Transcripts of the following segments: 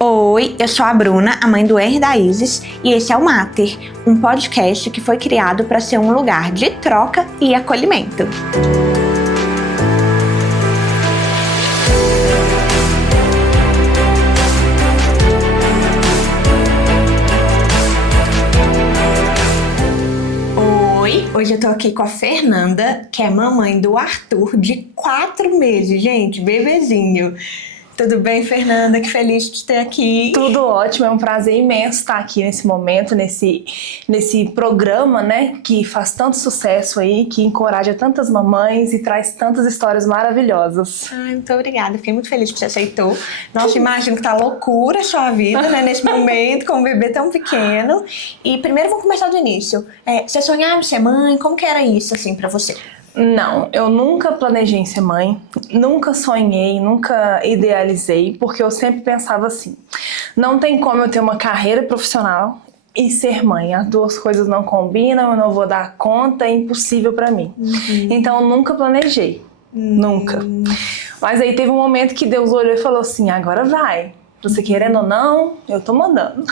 Oi, eu sou a Bruna, a mãe do Henry e da Isis, e esse é o Mater, um podcast que foi criado para ser um lugar de troca e acolhimento. Oi, hoje eu tô aqui com a Fernanda, que é mamãe do Arthur, de 4 meses, gente, bebezinho. Tudo bem, Fernanda? Que feliz de te ter aqui. Tudo ótimo, é um prazer imenso estar aqui nesse momento, nesse programa, né, que faz tanto sucesso aí, que encoraja tantas mamães e traz tantas histórias maravilhosas. Ai, muito obrigada, fiquei muito feliz que você aceitou. Nossa, imagino que tá loucura a sua vida, né, nesse momento, com um bebê tão pequeno. E primeiro vamos começar do início. Você sonhava em ser mãe? Como que era isso, assim, pra você? Não, eu nunca planejei em ser mãe, nunca sonhei, nunca idealizei, porque eu sempre pensava assim, não tem como eu ter uma carreira profissional e ser mãe, as duas coisas não combinam, eu não vou dar conta, é impossível pra mim. Então eu nunca planejei, nunca. Mas aí teve um momento que Deus olhou e falou assim, agora vai, você querendo ou não, eu tô mandando.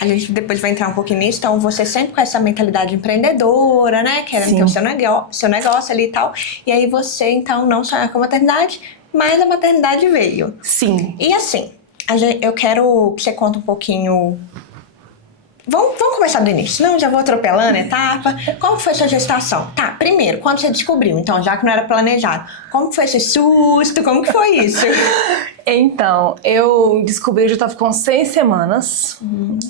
A gente depois vai entrar um pouquinho nisso, então você sempre com essa mentalidade empreendedora, né? Querendo ter o seu negócio ali e tal. E aí você, então, não sonhar com a maternidade, mas a maternidade veio. Sim. E assim, eu quero que você conte um pouquinho... Vamos começar do início, senão eu já vou atropelando a etapa. Como foi sua gestação? Tá, primeiro, quando você descobriu, então, já que não era planejado, como foi esse susto? Como que foi isso? Então, eu descobri que eu estava com 6 semanas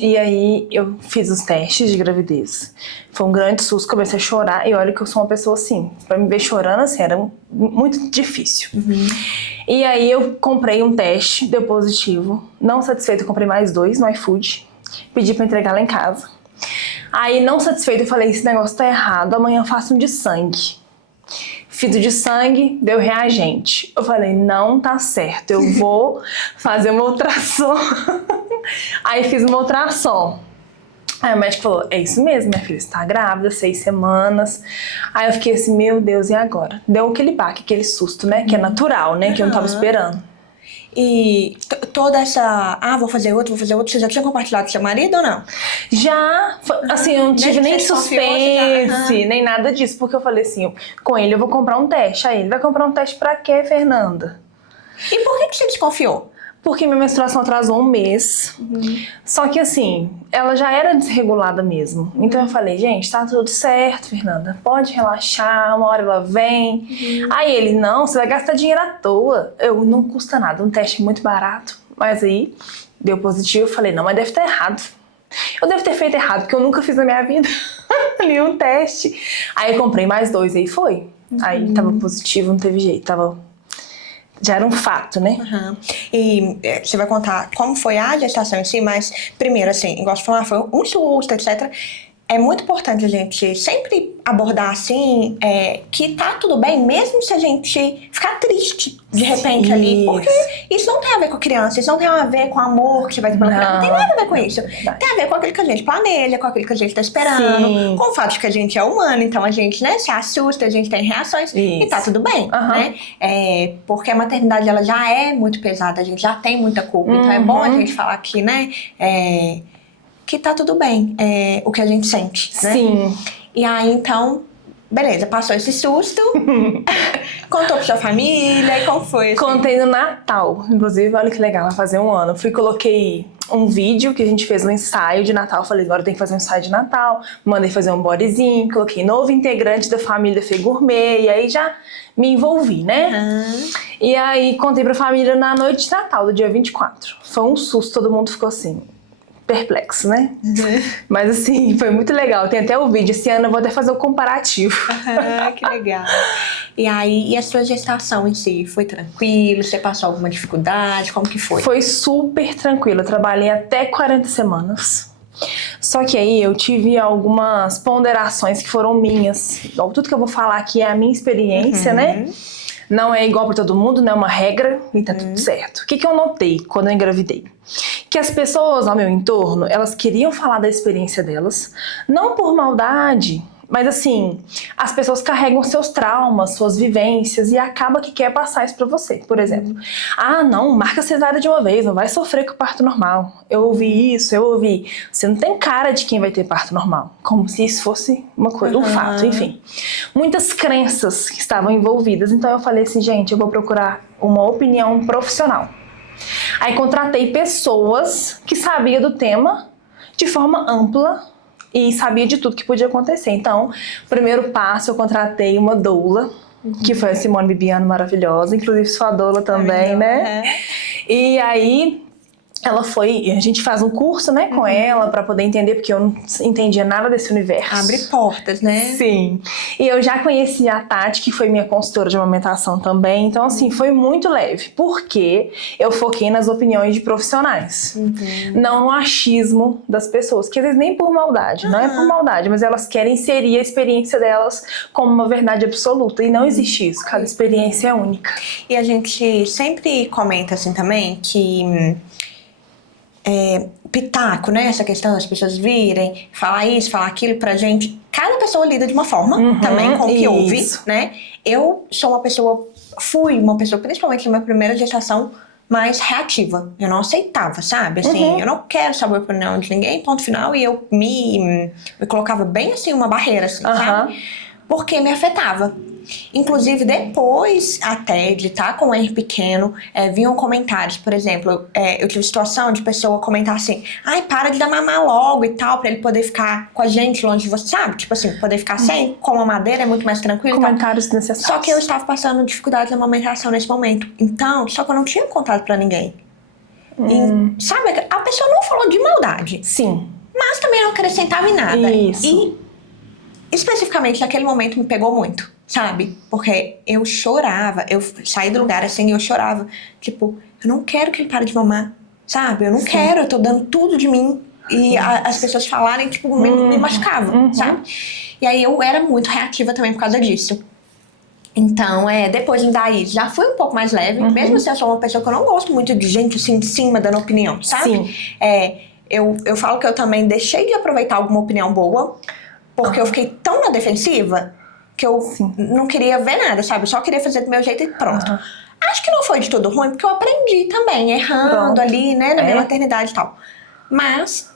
e aí eu fiz os testes de gravidez. Foi um grande susto, comecei a chorar e olha que eu sou uma pessoa assim, pra me ver chorando assim, era muito difícil. E aí eu comprei um teste, deu positivo, não satisfeito, eu comprei mais 2 no iFood, pedi pra entregar lá em casa. Aí não satisfeito, eu falei, esse negócio tá errado, amanhã eu faço um de sangue. Fiz o de sangue, deu reagente. Eu falei, não tá certo, eu vou fazer uma ultrassom. Aí fiz uma ultrassom. Aí o médico falou, é isso mesmo, minha filha, você tá grávida, 6 semanas. Aí eu fiquei assim, meu Deus, e agora? Deu aquele baque, aquele susto, né? Que é natural, né? Que eu não tava esperando. E toda essa... vou fazer outro, você já tinha compartilhado com seu marido ou não? Já, assim, eu não tive nem suspense, nem nada disso, porque eu falei assim, com ele eu vou comprar um teste. Aí ele vai comprar um teste pra quê, Fernanda? E por que você desconfiou? Porque minha menstruação atrasou 1 mês. Só que assim, ela já era desregulada mesmo. Então eu falei, gente, tá tudo certo, Fernanda. Pode relaxar, uma hora ela vem. Aí ele, não, você vai gastar dinheiro à toa. Eu, não custa nada, um teste muito barato. Mas aí, deu positivo, eu falei, não, mas deve estar errado. Eu devo ter feito errado, porque eu nunca fiz na minha vida nenhum teste. Aí eu comprei mais 2, aí foi. Aí tava positivo, não teve jeito, já era um fato, né? E você vai contar como foi a gestação em si, mas primeiro, assim, igual você falou, foi um susto, etc. É muito importante a gente sempre abordar assim, que tá tudo bem, mesmo se a gente ficar triste de repente ali. Porque isso não tem a ver com a criança, isso não tem a ver com o amor que vai ter pela criança, não tem nada a ver com isso. Tem a ver com aquilo que a gente planeja, com aquilo que a gente tá esperando, com o fato de que a gente é humano, então a gente, né, se assusta, a gente tem reações e tá tudo bem, né? Porque a maternidade, ela já é muito pesada, a gente já tem muita culpa, então é bom a gente falar aqui, né, que tá tudo bem, o que a gente sente, né? Sim. E aí, então, beleza, passou esse susto, contou pra sua família, e como foi? Assim? Contei no Natal, inclusive, olha que legal, vai fazer 1 ano. Coloquei um vídeo que a gente fez um ensaio de Natal, falei, agora tem que fazer um ensaio de Natal, mandei fazer um bodyzinho, coloquei novo integrante da família Fê Gourmet, e aí já me envolvi, né? E aí, contei pra família na noite de Natal, do dia 24. Foi um susto, todo mundo ficou assim... perplexo, né? Mas assim, foi muito legal. Tem até o vídeo. Esse ano eu vou até fazer o comparativo. Que legal. E aí, e a sua gestação em si? Foi tranquilo? Você passou alguma dificuldade? Como que foi? Foi super tranquilo. Eu trabalhei até 40 semanas. Só que aí eu tive algumas ponderações que foram minhas. Tudo que eu vou falar aqui é a minha experiência, né? Não é igual para todo mundo, não é uma regra e tá tudo certo. O que eu notei quando eu engravidei? Que as pessoas ao meu entorno, elas queriam falar da experiência delas, não por maldade, Mas assim, as pessoas carregam seus traumas, suas vivências e acaba que quer passar isso pra você. Por exemplo, não, marca cesárea de uma vez, não vai sofrer com parto normal. Eu ouvi isso, eu ouvi. Você não tem cara de quem vai ter parto normal. Como se isso fosse uma coisa, um fato, enfim. Muitas crenças que estavam envolvidas. Então eu falei assim, gente, eu vou procurar uma opinião profissional. Aí contratei pessoas que sabiam do tema de forma ampla e sabia de tudo que podia acontecer. Então, primeiro passo, eu contratei uma doula, que foi a Simone Bibiano, maravilhosa, inclusive sua doula também, né? E aí ela foi, a gente faz um curso, né, com ela pra poder entender, porque eu não entendia nada desse universo. Abre portas, né? Sim. E eu já conheci a Tati, que foi minha consultora de amamentação também. Então, assim, foi muito leve. Porque eu foquei nas opiniões de profissionais. Não no achismo das pessoas. Que às vezes nem por maldade. Não é por maldade, mas elas querem inserir a experiência delas como uma verdade absoluta. E não existe isso. Cada experiência é única. E a gente sempre comenta assim também que... pitaco, né? Essa questão das pessoas virem, falar isso, falar aquilo pra gente. Cada pessoa lida de uma forma também com o que ouve, né? Eu sou uma pessoa, fui uma pessoa, principalmente na minha primeira gestação, mais reativa. Eu não aceitava, sabe? Assim, eu não quero saber a opinião de ninguém, ponto final. E eu me colocava bem assim, uma barreira, assim, sabe? Porque me afetava. Inclusive, depois até de estar com o Henry pequeno, vinham comentários, por exemplo, eu tive situação de pessoa comentar assim, ai, para de dar mamar logo e tal, pra ele poder ficar com a gente longe de você, sabe? Tipo assim, poder ficar sem, com a madeira é muito mais tranquilo. Comentários necessários. Só que eu estava passando dificuldade na amamentação nesse momento. Então, só que eu não tinha contado pra ninguém. E, sabe, a pessoa não falou de maldade. Sim. Mas também não acrescentava em nada. Isso. E, especificamente, naquele momento me pegou muito. Sabe? Porque eu chorava, eu saí do lugar assim e eu chorava. Tipo, eu não quero que ele pare de mamar, sabe? Eu não quero, eu tô dando tudo de mim. E as pessoas falarem, tipo, me machucavam, sabe? E aí eu era muito reativa também por causa disso. Então, depois daí já fui um pouco mais leve. Mesmo assim, eu sou uma pessoa que eu não gosto muito de gente assim de cima dando opinião, sabe? Sim. Eu falo que eu também deixei de aproveitar alguma opinião boa, porque eu fiquei tão na defensiva que eu não queria ver nada, sabe? Eu só queria fazer do meu jeito e pronto. Acho que não foi de todo ruim, porque eu aprendi também, errando ali, né, na minha maternidade e tal. Mas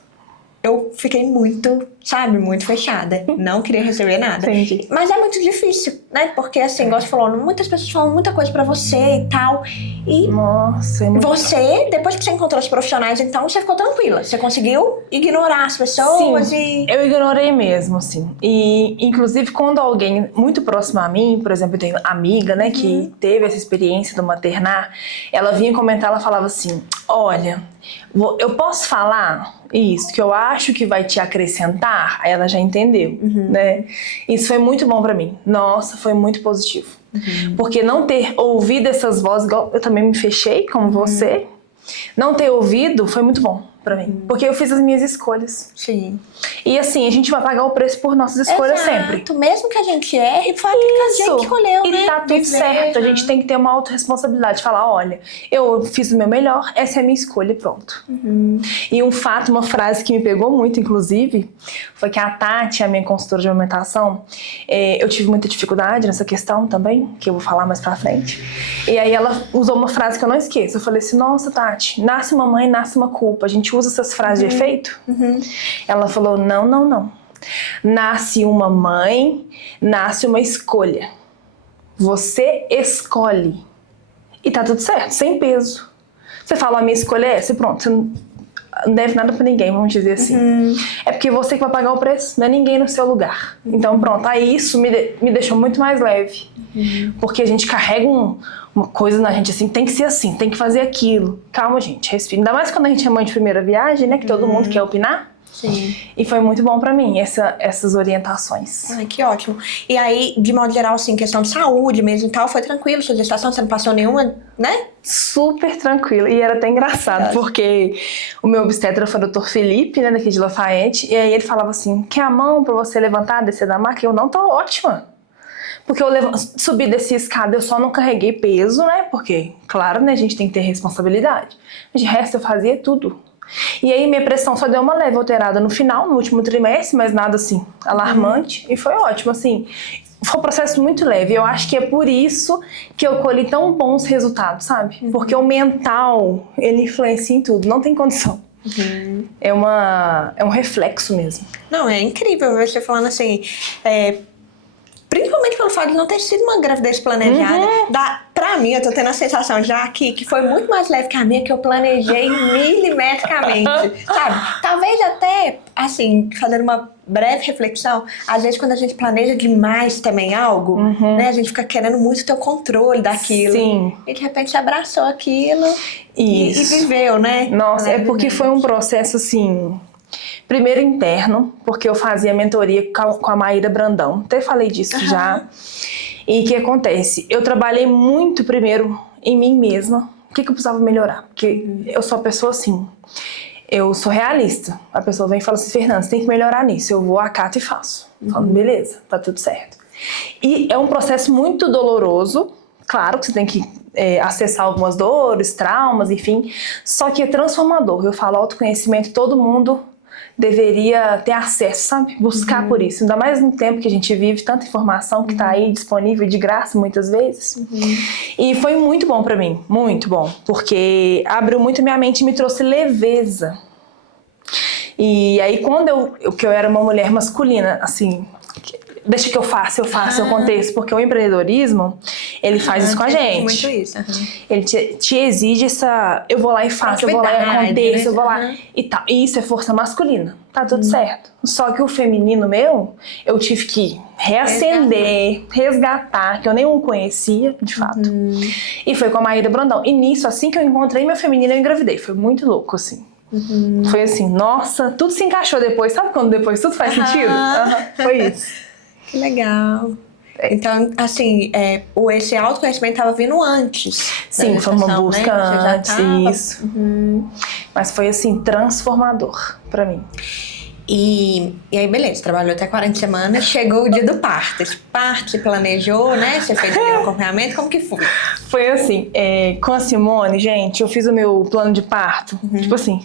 eu fiquei muito, sabe, muito fechada. Não queria receber nada. Entendi. Mas é muito difícil, né? Porque, assim, igual você falou, muitas pessoas falam muita coisa pra você e tal. E nossa, é muito... você, depois que você encontrou os profissionais, então, você ficou tranquila. Você conseguiu ignorar as pessoas. Sim, eu ignorei mesmo, assim. E, inclusive, quando alguém muito próximo a mim, por exemplo, eu tenho amiga, né, que teve essa experiência do maternar, ela vinha comentar, ela falava assim, olha, eu posso falar isso, que eu acho que vai te acrescentar? Aí ela já entendeu, né? Isso foi muito bom pra mim. Nossa, foi muito positivo. Porque não ter ouvido essas vozes, igual eu também me fechei, como você, não ter ouvido foi muito bom pra mim. Porque eu fiz as minhas escolhas. Sim. E assim, a gente vai pagar o preço por nossas escolhas sempre. Mesmo que a gente erre, foi aquilo que a gente escolheu, e né? tá tudo certo. A gente tem que ter uma autorresponsabilidade. Falar, olha, eu fiz o meu melhor, essa é a minha escolha e pronto. E um fato, uma frase que me pegou muito, inclusive, foi que a Tati, a minha consultora de amamentação, eu tive muita dificuldade nessa questão também, que eu vou falar mais pra frente. E aí ela usou uma frase que eu não esqueço. Eu falei assim, nossa, Tati, nasce uma mãe, nasce uma culpa. A gente usa essas frases de efeito? Ela falou, não. Nasce uma mãe, nasce uma escolha. Você escolhe. E tá tudo certo, sem peso. Você fala, a minha escolha é essa, e pronto. Você não deve nada pra ninguém, vamos dizer assim. É porque você que vai pagar o preço, não é ninguém no seu lugar. Então pronto, aí isso me deixou muito mais leve. Porque a gente carrega uma coisa na gente assim, tem que ser assim, tem que fazer aquilo. Calma, gente, respira. Ainda mais quando a gente é mãe de primeira viagem, né, que todo mundo quer opinar. Sim. E foi muito bom pra mim, essas orientações. Ai, que ótimo. E aí, de modo geral, assim, questão de saúde mesmo e tal, foi tranquilo sua gestação? Você não passou nenhuma, né? Super tranquilo. E era até engraçado, porque o meu obstetra foi o Dr. Felipe, né, daqui de Lafayette, e aí ele falava assim, quer a mão pra você levantar, descer da maca? Eu não, tô ótima. Porque eu subi dessa escada, eu só não carreguei peso, né? Porque, claro, né, a gente tem que ter responsabilidade. Mas de resto, eu fazia tudo. E aí minha pressão só deu uma leve alterada no final, no último trimestre, mas nada assim, alarmante. E foi ótimo, assim. Foi um processo muito leve. Eu acho que é por isso que eu colhi tão bons resultados, sabe? Porque o mental, ele influencia em tudo, não tem condição. É um reflexo mesmo. Não, é incrível ver você falando assim, principalmente pelo fato de não ter sido uma gravidez planejada. Pra mim, eu tô tendo a sensação já que foi muito mais leve que a minha, que eu planejei milimetricamente, sabe? Talvez até, assim, fazendo uma breve reflexão, às vezes quando a gente planeja demais também algo, né? A gente fica querendo muito ter o controle daquilo. Sim. E de repente abraçou aquilo e viveu, né? Nossa, é porque foi um processo assim... Primeiro interno, porque eu fazia mentoria com a Maíra Brandão. Até falei disso já. E o que acontece? Eu trabalhei muito primeiro em mim mesma. O que eu precisava melhorar? Porque eu sou a pessoa assim... Eu sou realista. A pessoa vem e fala assim, Fernanda, você tem que melhorar nisso. Eu vou, acato e faço. Falo, beleza, tá tudo certo. E é um processo muito doloroso. Claro que você tem que acessar algumas dores, traumas, enfim. Só que é transformador. Eu falo, autoconhecimento, todo mundo deveria ter acesso, sabe? Buscar por isso. Ainda mais no tempo que a gente vive, tanta informação que tá aí disponível de graça muitas vezes. E foi muito bom pra mim, muito bom. Porque abriu muito minha mente e me trouxe leveza. E aí quando eu era uma mulher masculina, assim... Deixa que eu faço, eu aconteço. Porque o empreendedorismo, ele faz isso com a gente. Muito isso. Ele te exige essa... Eu vou lá e faço, eu vou lá e aconteço, eu vou lá e tal. E isso é força masculina. Tá tudo certo. Só que o feminino meu, eu tive que reacender, resgatar, que eu nem o conhecia, de fato. E foi com a Maíra Brandão. E nisso, assim que eu encontrei meu feminino, eu engravidei. Foi muito louco, assim. Foi assim, nossa, tudo se encaixou depois. Sabe quando depois tudo faz sentido? Foi isso. Que legal. Então, assim, esse autoconhecimento estava vindo antes. Sim, foi uma busca, né? antes, isso. Mas foi, assim, transformador pra mim. E aí, beleza, trabalhou até 40 semanas, chegou o dia do parto. Esse parto, você planejou, né? Você fez o acompanhamento, como que foi? Foi assim, com a Simone, gente, eu fiz o meu plano de parto. Tipo assim,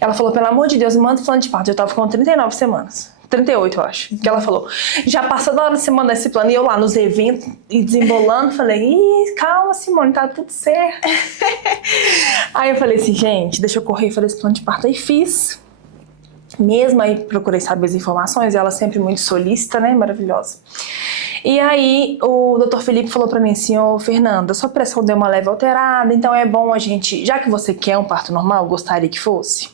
ela falou, pelo amor de Deus, me manda o plano de parto. Eu tava com 39 semanas. 38, eu acho. Que ela falou, já passou da hora de você mandar esse plano. E eu lá nos eventos e desembolando, falei, calma, Simone, tá tudo certo. Aí eu falei assim, gente, deixa eu correr, falei esse plano de parto. Aí fiz. Mesmo aí procurei saber as informações, ela sempre muito solícita, né, maravilhosa. E aí o Dr. Felipe falou pra mim assim, Fernanda, sua pressão deu uma leve alterada, então é bom a gente, já que você quer um parto normal, gostaria que fosse.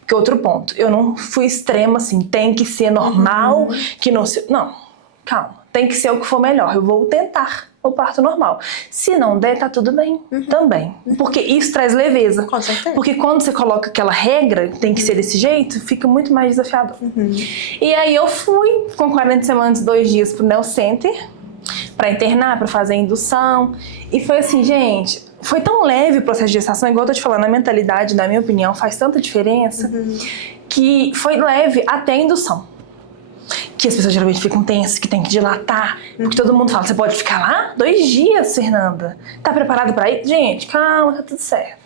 Porque outro ponto, eu não fui extrema assim, tem que ser normal, que não se... Não, calma, tem que ser o que for melhor, eu vou tentar o parto normal. Se não der, tá tudo bem, também. Porque isso traz leveza. Com certeza. Porque quando você coloca aquela regra, tem que ser desse jeito, fica muito mais desafiador. E aí eu fui com 40 semanas, 2 dias pro Neo Center, pra internar, pra fazer a indução. E foi assim, gente, foi tão leve o processo de gestação, igual eu tô te falando, a mentalidade, na minha opinião, faz tanta diferença, que foi leve até a indução. Que as pessoas geralmente ficam tensas, que tem que dilatar, porque todo mundo fala, você pode ficar lá 2 dias, Fernanda? Tá preparado pra ir? Gente, calma, tá tudo certo.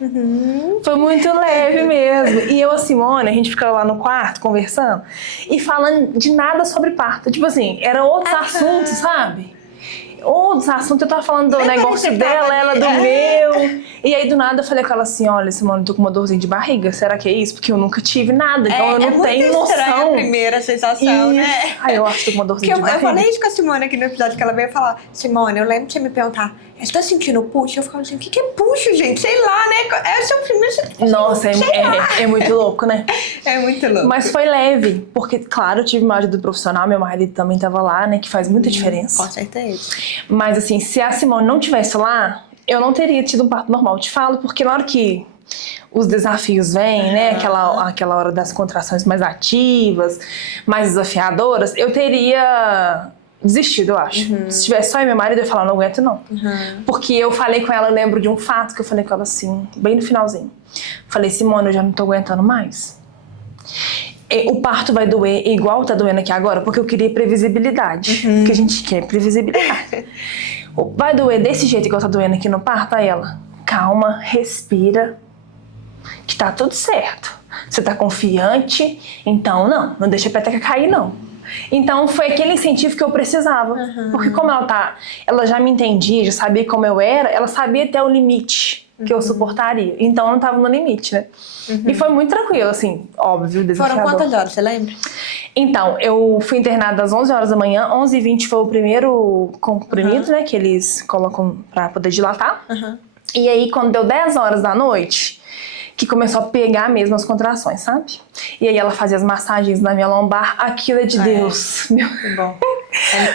Foi muito leve mesmo. E eu e a Simone, a gente ficava lá no quarto conversando e falando de nada sobre parto. Tipo assim, era outros assuntos, sabe? Outros assuntos, eu tava falando do negócio dela, ela do meu. E aí do nada eu falei com ela assim, olha, Simone, eu tô com uma dorzinha de barriga, será que é isso? Porque eu nunca tive nada, então eu não tenho noção. A primeira sensação, né? Aí eu acho que tô com uma dorzinha de barriga. Eu falei isso com a Simone aqui no episódio que ela veio falar, Simone, eu lembro de você me perguntar, você tá sentindo puxo? Eu ficava assim, o que é puxo, gente? Sei lá, né? É o seu primeiro... Nossa, é muito louco, né? É muito louco. Mas foi leve, porque, claro, eu tive uma ajuda profissional, meu marido também tava lá, né? Que faz muita diferença. Com certeza. Mas assim, se a Simone não tivesse lá, eu não teria tido um parto normal. Te falo, porque na hora que os desafios vêm, né? Aquela hora das contrações mais ativas, mais desafiadoras, eu teria desistido, eu acho. Se tivesse só eu e meu marido, eu ia falar, não aguento não. Porque eu falei com ela, eu lembro de um fato que eu falei com ela assim, bem no finalzinho. Falei, Simone, eu já não tô aguentando mais. O parto vai doer igual tá doendo aqui agora, porque eu queria previsibilidade. Porque a gente quer previsibilidade. Vai doer desse jeito igual tá doendo aqui no parto? Aí ela, calma, respira, que tá tudo certo. Você tá confiante, então não deixa a peteca cair, não. Então foi aquele incentivo que eu precisava. Porque como ela já me entendia, já sabia como eu era, ela sabia até o limite que eu suportaria. Então eu não tava no limite, né? E foi muito tranquilo, assim, óbvio, desafiador. Foram quantas horas, você lembra? Então, eu fui internada às 11 horas da manhã, 11h20 foi o primeiro comprimido, né, que eles colocam pra poder dilatar. E aí, quando deu 10 horas da noite, que começou a pegar mesmo as contrações, sabe? E aí ela fazia as massagens na minha lombar, aquilo é de Deus. Meu... Bom.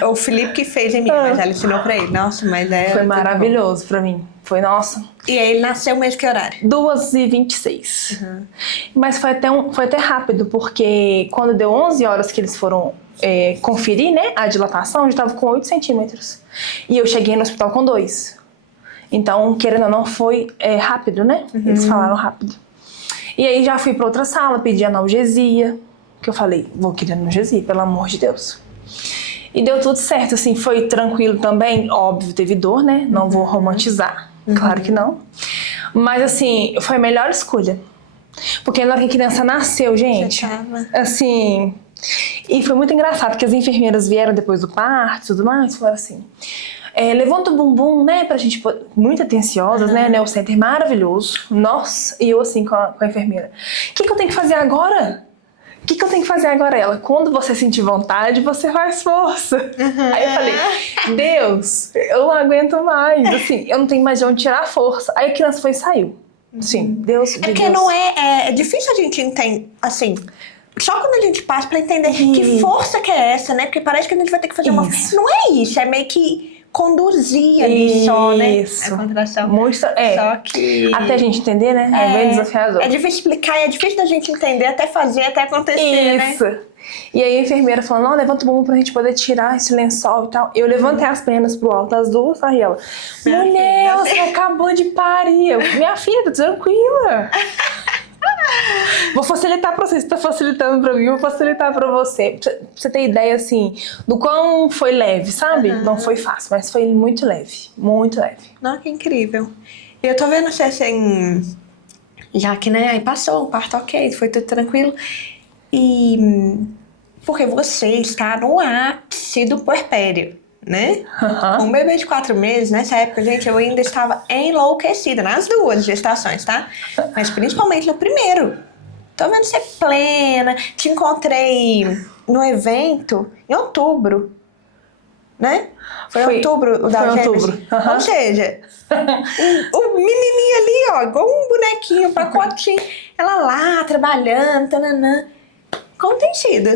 O Felipe que fez em mim, mas ela ensinou pra ele. Nossa, mas foi maravilhoso pra mim. Foi, nossa. E aí ele nasceu mesmo que horário? 2h26. Mas foi até rápido, porque quando deu 11 horas que eles foram conferir, né, a dilatação, eu já tava com 8 centímetros. E eu cheguei no hospital com 2. Então, querendo ou não, foi rápido, né? Eles falaram rápido. E aí já fui pra outra sala, pedi analgesia, que eu falei, vou querer analgesia, pelo amor de Deus. E deu tudo certo, assim, foi tranquilo também. Óbvio, teve dor, né? Não vou romantizar, claro que não. Mas, assim, foi a melhor escolha. Porque na hora que a criança nasceu, gente, assim... E foi muito engraçado, porque as enfermeiras vieram depois do parto e tudo mais, falaram assim... levanta o bumbum, né, pra gente... Muito atenciosas, né, Neocenter maravilhoso. Nossa, e eu assim com a enfermeira. O que eu tenho que fazer agora? O que eu tenho que fazer agora? Ela, quando você sentir vontade, você faz força. Aí eu falei, Deus, eu não aguento mais. Assim, eu não tenho mais de onde tirar a força. Aí a criança foi e saiu. Sim, Deus. Porque não é difícil a gente entender, assim... Só quando a gente passa pra entender que força que é essa, né? Porque parece que a gente vai ter que fazer uma... Não é isso, é meio que conduzir ali só, né? Isso. A contração. Só que... Até a gente entender, né? É bem desafiador. É difícil explicar, é difícil da gente entender, até fazer, até acontecer, isso. né? E aí a enfermeira falou, não, levanta o bumbum pra gente poder tirar esse lençol e tal. Eu levantei as pernas pro alto, as duas, aí ela, mulher, você acabou de parir. Eu, minha filha, tá tranquila. Vou facilitar pra você, você tá facilitando pra mim, vou facilitar pra você. Pra você ter ideia, assim, do quão foi leve, sabe? Não foi fácil, mas foi muito leve, muito leve. Nossa, que incrível. E eu tô vendo você, assim, já que, né, aí passou, o parto ok, foi tudo tranquilo. E porque você está no ápice do puerpério, né? Um bebê de 4 meses, nessa época, gente, eu ainda estava enlouquecida, nas 2 gestações, tá? Mas principalmente no primeiro. Tô vendo você plena, te encontrei no evento em outubro, né? Foi outubro o da Gêmeos. Ou seja, o menininho ali, ó, igual um bonequinho, pacotinho, ela lá, trabalhando, tananã. Como tem sido?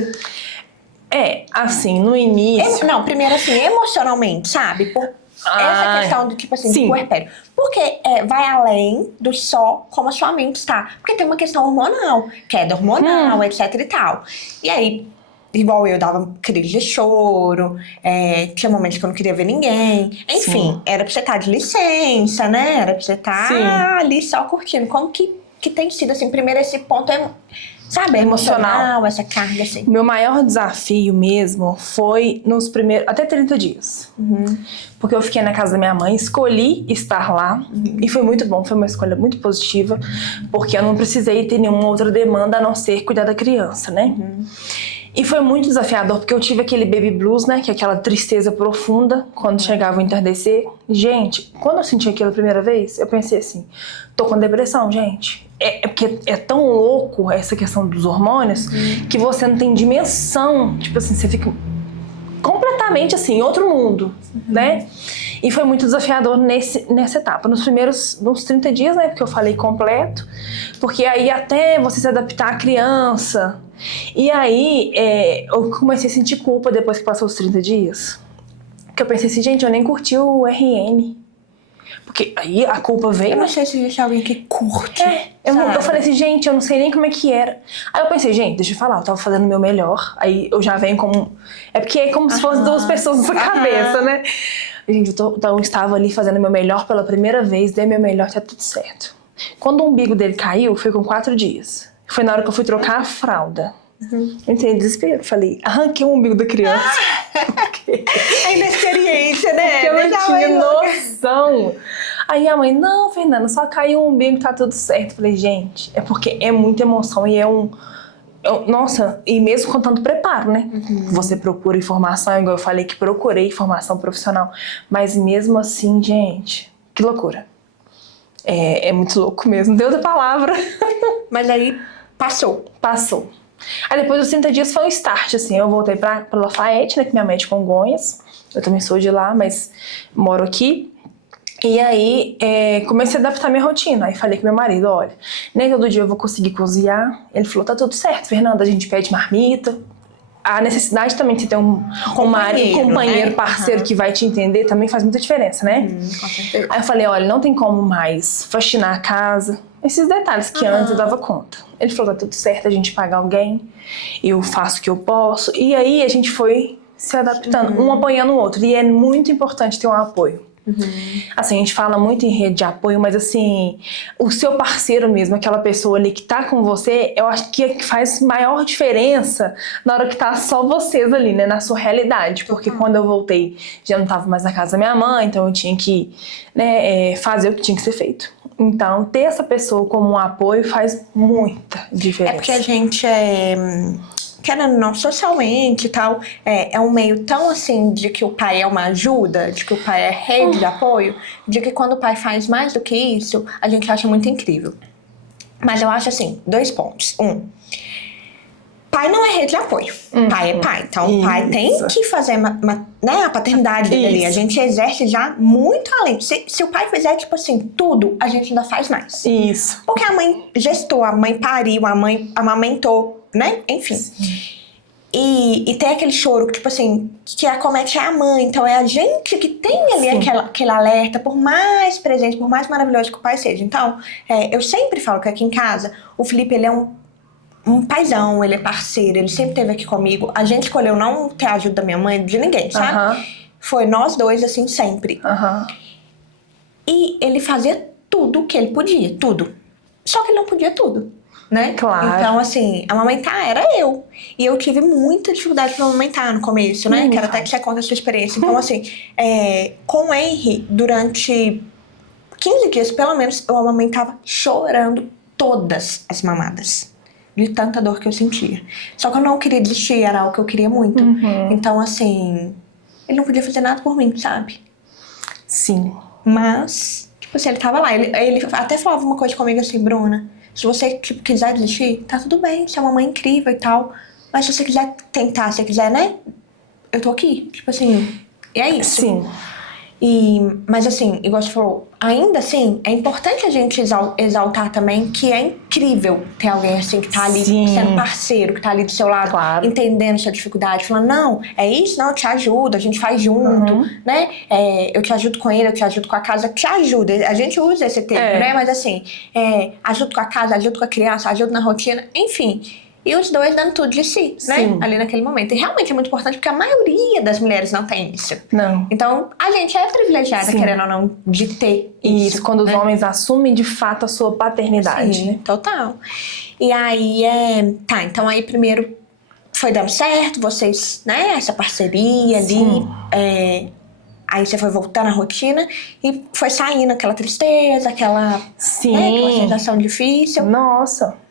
Assim, no início... Não, primeiro assim, emocionalmente, sabe? Essa questão do tipo assim, do puerpério. Porque vai além do só como a sua mente está. Porque tem uma questão hormonal, queda hormonal, etc e tal. E aí, igual eu dava crise de choro, tinha momentos que eu não queria ver ninguém. Enfim, era pra você estar de licença, né? Era pra você estar ali só curtindo. Como que tem sido, assim, primeiro esse ponto sabe, emocional, essa carga, assim. Meu maior desafio mesmo foi nos primeiros... Até 30 dias. Porque eu fiquei na casa da minha mãe, escolhi estar lá. E foi muito bom, foi uma escolha muito positiva. Porque eu não precisei ter nenhuma outra demanda a não ser cuidar da criança, né? E foi muito desafiador, porque eu tive aquele baby blues, né? Que é aquela tristeza profunda quando chegava o entardecer. Gente, quando eu senti aquilo a primeira vez, eu pensei assim, tô com depressão, gente. Porque é tão louco essa questão dos hormônios que você não tem dimensão. Tipo assim, você fica completamente assim, em outro mundo, né? E foi muito desafiador nessa etapa. Nos 30 dias, né? Porque eu falei completo. Porque aí até você se adaptar à criança. E aí eu comecei a sentir culpa depois que passou os 30 dias. Porque eu pensei assim, gente, eu nem curti o RN. Porque aí a culpa veio. Eu não sei se existe alguém que curte. Eu falei assim, gente, eu não sei nem como é que era. Aí eu pensei, gente, deixa eu falar, eu tava fazendo o meu melhor. Aí eu já venho como... É porque é como se fosse 2 pessoas na sua cabeça, né? Gente, eu estava ali fazendo o meu melhor pela primeira vez, dei meu melhor, tá tudo certo. Quando o umbigo dele caiu, foi com 4 dias. Foi na hora que eu fui trocar a fralda. Eu entrei em desespero. Falei, arranquei o umbigo da criança. A inexperiência, né? Porque eu não tinha noção. Aí a mãe, não, Fernanda, só caiu um umbigo, tá tudo certo. Eu falei, gente, é porque é muita emoção e nossa, e mesmo com tanto preparo, né? Você procura informação, igual eu falei que procurei informação profissional, mas mesmo assim, gente, que loucura. É muito louco mesmo, Deus é palavra. Mas aí passou. Passou. Aí depois dos 30 dias foi um start, assim, eu voltei pra Lafayette, né, que minha mãe é de Congonhas, eu também sou de lá, mas moro aqui. E aí, comecei a adaptar minha rotina. Aí falei com meu marido, olha, nem todo dia eu vou conseguir cozinhar. Ele falou, tá tudo certo, Fernanda, a gente pede marmita. A necessidade também de você ter um companheiro, né? parceiro que vai te entender também faz muita diferença, né? Com certeza. Aí eu falei, olha, não tem como mais faxinar a casa. Esses detalhes que antes eu dava conta. Ele falou, tá tudo certo, a gente paga alguém. Eu faço o que eu posso. E aí a gente foi se adaptando, um apoiando o outro. E é muito importante ter um apoio. Assim, a gente fala muito em rede de apoio, mas assim, o seu parceiro mesmo, aquela pessoa ali que tá com você, eu acho que faz maior diferença na hora que tá só vocês ali, né, na sua realidade, porque quando eu voltei, já não tava mais na casa da minha mãe, então eu tinha que, né, fazer o que tinha que ser feito. Então, ter essa pessoa como um apoio faz muita diferença. É porque a gente querendo ou não, socialmente e tal, é um meio tão assim de que o pai é uma ajuda, de que o pai é rede de apoio, de que quando o pai faz mais do que isso, a gente acha muito incrível. Mas eu acho assim, 2 pontos. Pai não é rede de apoio. Pai é pai. Então, o pai tem que fazer né, a paternidade dele ali. A gente exerce já muito além. Se o pai fizer, tipo assim, tudo, a gente ainda faz mais. Isso. Porque a mãe gestou, a mãe pariu, a mãe amamentou, né? Enfim. E tem aquele choro, tipo assim, que acomete a mãe. Então, é a gente que tem ali aquele alerta, por mais presente, por mais maravilhoso que o pai seja. Então, eu sempre falo que aqui em casa, o Felipe, ele é um paizão, ele é parceiro, ele sempre esteve aqui comigo. A gente escolheu não ter a ajuda da minha mãe, de ninguém, sabe? Foi nós dois, assim, sempre. E ele fazia tudo o que ele podia, tudo. Só que ele não podia tudo, né? Claro. Então, assim, amamentar era eu. E eu tive muita dificuldade pra amamentar no começo, né? Quero até que você conte a sua experiência. Então, assim, com o Henry, durante 15 dias, pelo menos, eu amamentava chorando todas as mamadas. De tanta dor que eu sentia. Só que eu não queria desistir, era algo que eu queria muito. Então, assim, ele não podia fazer nada por mim, sabe? Sim. Mas, tipo assim, ele tava lá. Ele até falava uma coisa comigo assim, Bruna, se você tipo, quiser desistir, tá tudo bem, você é uma mãe incrível e tal. Mas se você quiser tentar, se você quiser, né? Eu tô aqui. Tipo assim, e é isso. Sim. Mas assim, igual você falou, ainda assim, é importante a gente exaltar também que é incrível ter alguém assim que tá ali sendo parceiro, que tá ali do seu lado, entendendo sua dificuldade, falando, não, é isso, não, eu te ajudo, a gente faz junto, né? Eu te ajudo com ele, eu te ajudo com a casa, te ajuda. A gente usa esse termo, né? Mas assim, ajudo com a casa, ajudo com a criança, ajudo na rotina, enfim. E os dois dando tudo de si, né? Ali naquele momento. E realmente é muito importante porque a maioria das mulheres não tem isso. Não. Então, a gente é privilegiada, querendo ou não, de ter isso. Quando os homens assumem de fato a sua paternidade. Sim, total. E aí, tá, então aí primeiro foi dando certo, vocês, né? Essa parceria ali. Aí você foi voltando à rotina e foi saindo aquela tristeza, aquela sensação difícil. Nossa.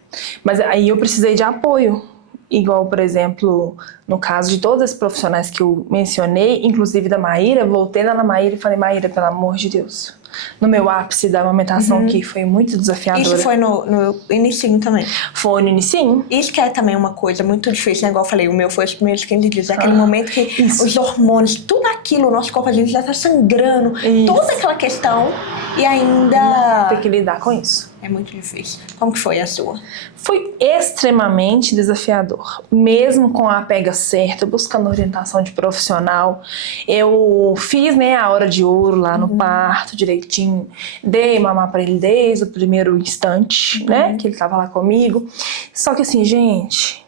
Mas aí eu precisei de apoio. Igual, por exemplo, no caso de todos esses profissionais que eu mencionei, inclusive da Maíra, voltei lá na Maíra e falei, Maíra, pelo amor de Deus. No meu ápice da amamentação, que foi muito desafiadora. Isso foi no inicinho também? Foi no inicinho. Isso que é também uma coisa muito difícil, né? Igual eu falei, o meu foi os primeiros 15 dias. É aquele momento que os hormônios, tudo aquilo, o nosso corpo, a gente já tá sangrando. Toda aquela questão e ainda... Tem que lidar com isso. É muito difícil. Como que foi a sua? Foi extremamente desafiador. Mesmo com a pega certa, buscando orientação de profissional. Eu fiz, né, a hora de ouro lá no parto, direitinho. Dei mamar pra ele desde o primeiro instante, né, que ele tava lá comigo. Só que assim, gente...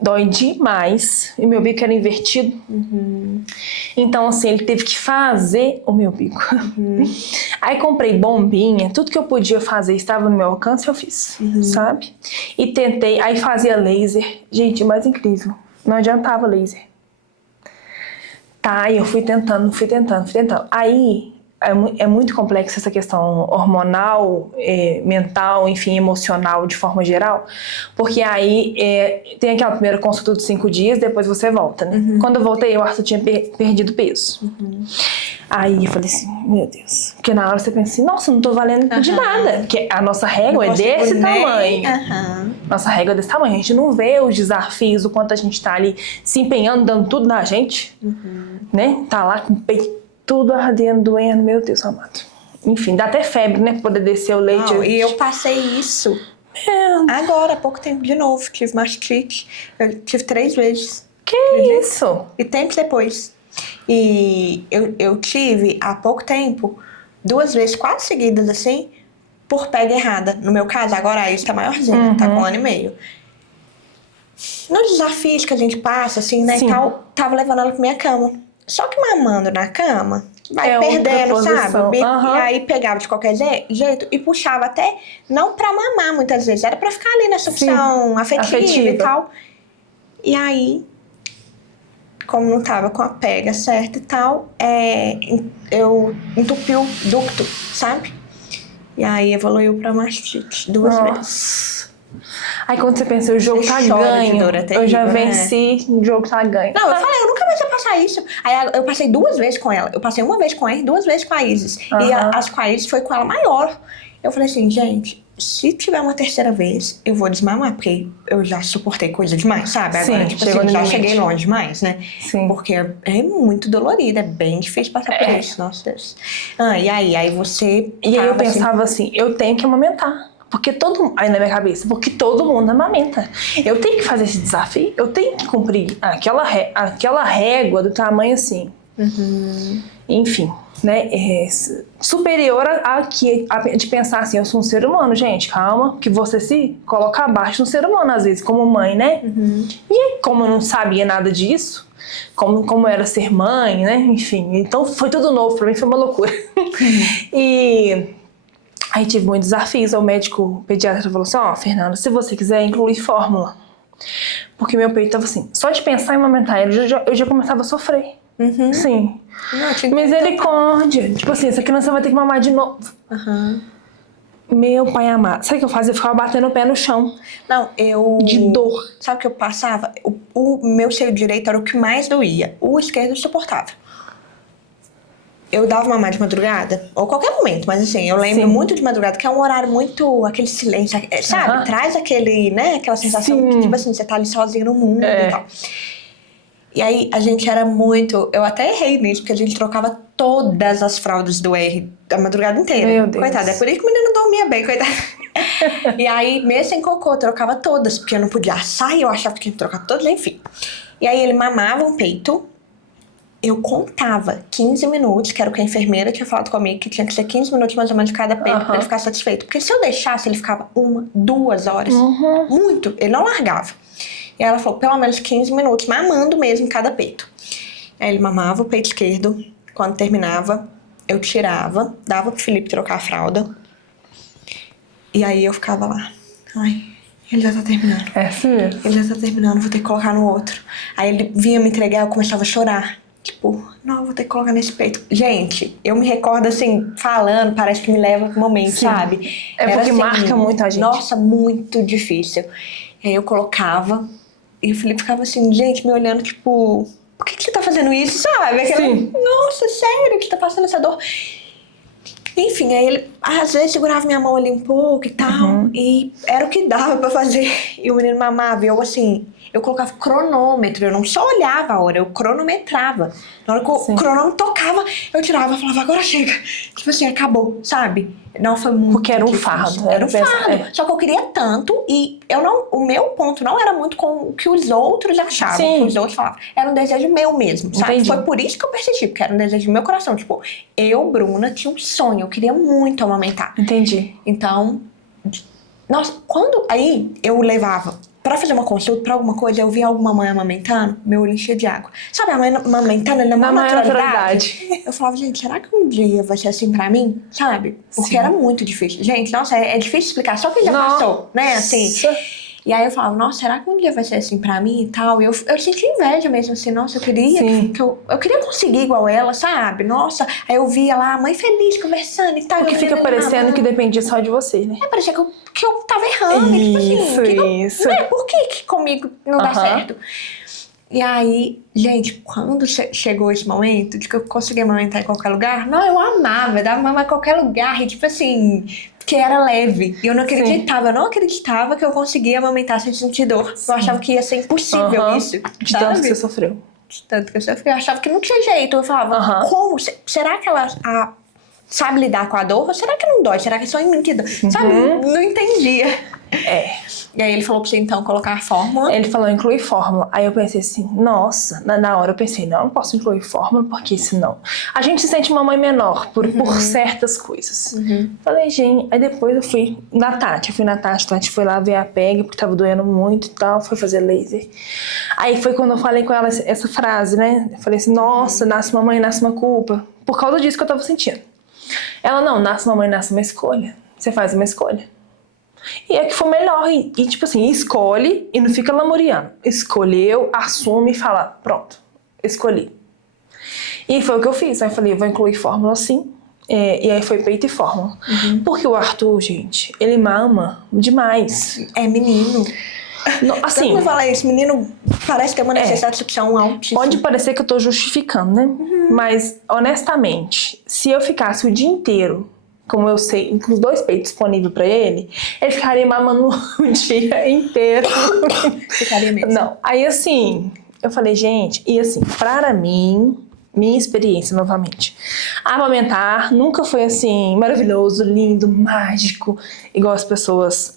Dói demais. E meu bico era invertido. Então, assim, ele teve que fazer o meu bico. Aí comprei bombinha. Tudo que eu podia fazer estava no meu alcance, eu fiz. Sabe? E tentei. Aí fazia laser. Gente, o mais incrível. Não adiantava laser. Tá, e eu fui tentando. Aí, é muito complexa essa questão hormonal, mental, enfim, emocional de forma geral, porque aí tem aquela primeira consulta de 5 dias, depois você volta, né? Quando eu voltei, o Arthur tinha perdido peso. Aí eu falei assim, meu Deus. Porque na hora você pensa assim, nossa, não tô valendo de nada. Porque a nossa régua é desse tamanho. Nossa régua é desse tamanho. A gente não vê os desafios, o quanto a gente tá ali se empenhando, dando tudo na gente. Né? Tá lá com o peito tudo ardendo, doendo, meu Deus amado. Enfim, dá até febre, né? Pra poder descer o leite. Não, e eu passei isso agora, há pouco tempo, de novo. Tive mastite. Eu tive 3 vezes. Que isso? E tempos depois. E eu tive, há pouco tempo, 2 vezes quase seguidas, assim, por pega errada. No meu caso, agora a Isis tá maiorzinha, tá com 1 ano e meio. Nos desafios que a gente passa, assim, né, e tal, tava levando ela pra minha cama. Só que mamando na cama, vai perdendo, sabe? E aí pegava de qualquer jeito e puxava até, não pra mamar muitas vezes, era pra ficar ali na sucção afetiva e tal. E aí, como não tava com a pega certa e tal, eu entupi o ducto, sabe? E aí evoluiu pra mastite 2 vezes. Aí quando você pensa, o jogo tá ganho, eu já venci, o jogo tá ganho. Não, eu falei, eu nunca mais ia passar isso. Aí eu passei 2 vezes com ela. Eu passei 1 vez com ela e 2 vezes com a Isis. E as com a Isis foi com ela maior. Eu falei assim, gente, se tiver uma 3ª vez, eu vou desmamar, porque eu já suportei coisa demais, sabe? Agora, tipo assim, já cheguei longe demais, né? Sim. Porque é muito dolorido, é bem difícil passar por isso, nossa Deus. E aí você... E aí eu pensava assim, eu tenho que amamentar. Porque aí na minha cabeça, porque todo mundo amamenta. Eu tenho que fazer esse desafio, eu tenho que cumprir aquela régua do tamanho assim. Enfim, né? Superior de pensar assim, eu sou um ser humano, gente, calma, que você se coloca abaixo de um ser humano, às vezes, como mãe, né? E como eu não sabia nada disso, como era ser mãe, né? Enfim, então foi tudo novo, pra mim foi uma loucura. E... aí tive muitos desafios, o médico pediatra falou assim, Fernanda, se você quiser incluir fórmula. Porque meu peito tava assim, só de pensar em amamentar eu já começava a sofrer. Sim. Misericórdia. Tipo assim, essa criança vai ter que mamar de novo. Meu pai amado. Sabe o que eu fazia? Eu ficava batendo o pé no chão. Não, de dor. Sabe o que eu passava? O meu seio direito era o que mais doía. O esquerdo eu suportava. Eu dava mamar de madrugada, ou qualquer momento, mas assim, eu lembro muito de madrugada, que é um horário muito, aquele silêncio, sabe? Traz aquele, né, aquela sensação que, tipo assim, você tá ali sozinho no mundo e tal. E aí, a gente era muito, eu até errei nisso, porque a gente trocava todas as fraldas do R, a madrugada inteira. Meu Deus. Coitada, é por isso que o menino dormia bem, coitada. E aí, mesmo sem cocô, eu trocava todas, porque eu não podia assar e eu achava que tinha que trocar todas, enfim. E aí, ele mamava um peito. Eu contava 15 minutos, que era o que a enfermeira tinha falado comigo, que tinha que ser 15 minutos mais ou menos de cada peito pra ele ficar satisfeito. Porque se eu deixasse, ele ficava 1, 2 horas. Muito. Ele não largava. E ela falou, pelo menos 15 minutos, mamando mesmo cada peito. Aí ele mamava o peito esquerdo. Quando terminava, eu tirava, dava pro Felipe trocar a fralda. E aí eu ficava lá. Ai, ele já tá terminando. Ele já tá terminando, vou ter que colocar no outro. Aí ele vinha me entregar, eu começava a chorar. Tipo, não, vou ter que colocar nesse peito. Gente, eu me recordo assim, falando, parece que me leva pro momento, sabe? É porque assim, marca muito a gente. Nossa, muito difícil. Aí eu colocava, e o Felipe ficava assim, gente, me olhando, tipo, por que você tá fazendo isso, sabe? Nossa, sério, que você tá passando essa dor? Enfim, aí ele, às vezes, segurava minha mão ali um pouco e tal, e era o que dava pra fazer. E o menino mamava, e eu assim... Eu colocava cronômetro, eu não só olhava a hora, eu cronometrava. Na hora que o cronômetro tocava, eu tirava e falava, agora chega. Tipo assim, acabou, sabe? Não, foi muito porque era um difícil. fardo. Era um fardo. Só que eu queria tanto e o meu ponto não era muito com o que os outros achavam, o que os outros falavam. Era um desejo meu mesmo, sabe? Entendi. Foi por isso que eu persisti, porque era um desejo do meu coração. Tipo, eu, Bruna, tinha um sonho, eu queria muito amamentar. Entendi. Então, nossa, aí eu levava... Pra fazer uma consulta, pra alguma coisa, eu via alguma mãe amamentando, meu olho enchia de água. Sabe, a mãe amamentando na maior naturalidade? Eu falava, gente, será que um dia vai ser assim pra mim? Sabe? Porque era muito difícil. Gente, nossa, é difícil explicar. Só quem já passou, né? Assim. E aí eu falava, nossa, será que um dia vai ser assim pra mim e tal? E eu senti inveja mesmo, assim, nossa, eu queria eu queria conseguir igual ela, sabe? Nossa, aí eu via lá a mãe feliz conversando e tal. O que fica parecendo que dependia só de você, né? Parecia que eu tava errando, Isso, tipo assim, isso. Por que comigo não dá certo? E aí, gente, quando chegou esse momento de que eu conseguia amamentar em qualquer lugar, não, eu amava, eu dava mamar em qualquer lugar, e tipo assim, que era leve. E eu não acreditava que eu conseguia amamentar sem sentir dor. Eu achava que ia ser impossível isso. De tanto que você sofreu. De tanto que eu sofri. Eu achava que não tinha jeito. Eu falava, como? Será que ela sabe lidar com a dor? Ou será que não dói? Será que é só em mim que dói? Sabe? Não entendia. E aí ele falou pra você, então, colocar a fórmula. Ele falou, incluir fórmula. Aí eu pensei assim, nossa, na hora eu pensei, não posso incluir fórmula, porque senão a gente se sente uma mãe menor por certas coisas. Falei, gente, aí depois eu fui na Tati, Tati foi lá ver a PEG, porque tava doendo muito e tal, foi fazer laser. Aí foi quando eu falei com ela essa frase, né? Eu falei assim, nossa, nasce uma mãe, nasce uma culpa. Por causa disso que eu tava sentindo. Ela, não, nasce uma mãe, nasce uma escolha. Você faz uma escolha. E é que foi melhor. E tipo assim, escolhe e não fica lamuriando. Escolheu, assume e fala, pronto, escolhi. E foi o que eu fiz. Aí eu falei, eu vou incluir fórmula sim. E aí foi peito e fórmula. Porque o Arthur, gente, ele mama demais. É menino. Assim, quando eu falar isso, menino parece ter uma necessidade de sucção altíssima. Pode parecer que eu tô justificando, né? Mas, honestamente, se eu ficasse o dia inteiro, como eu sei, com os 2 peitos disponíveis pra ele ficaria mamando o dia inteiro. Ficaria mesmo. Não, aí assim, eu falei, gente, e assim, para mim, minha experiência novamente, amamentar nunca foi assim, maravilhoso, lindo, mágico, igual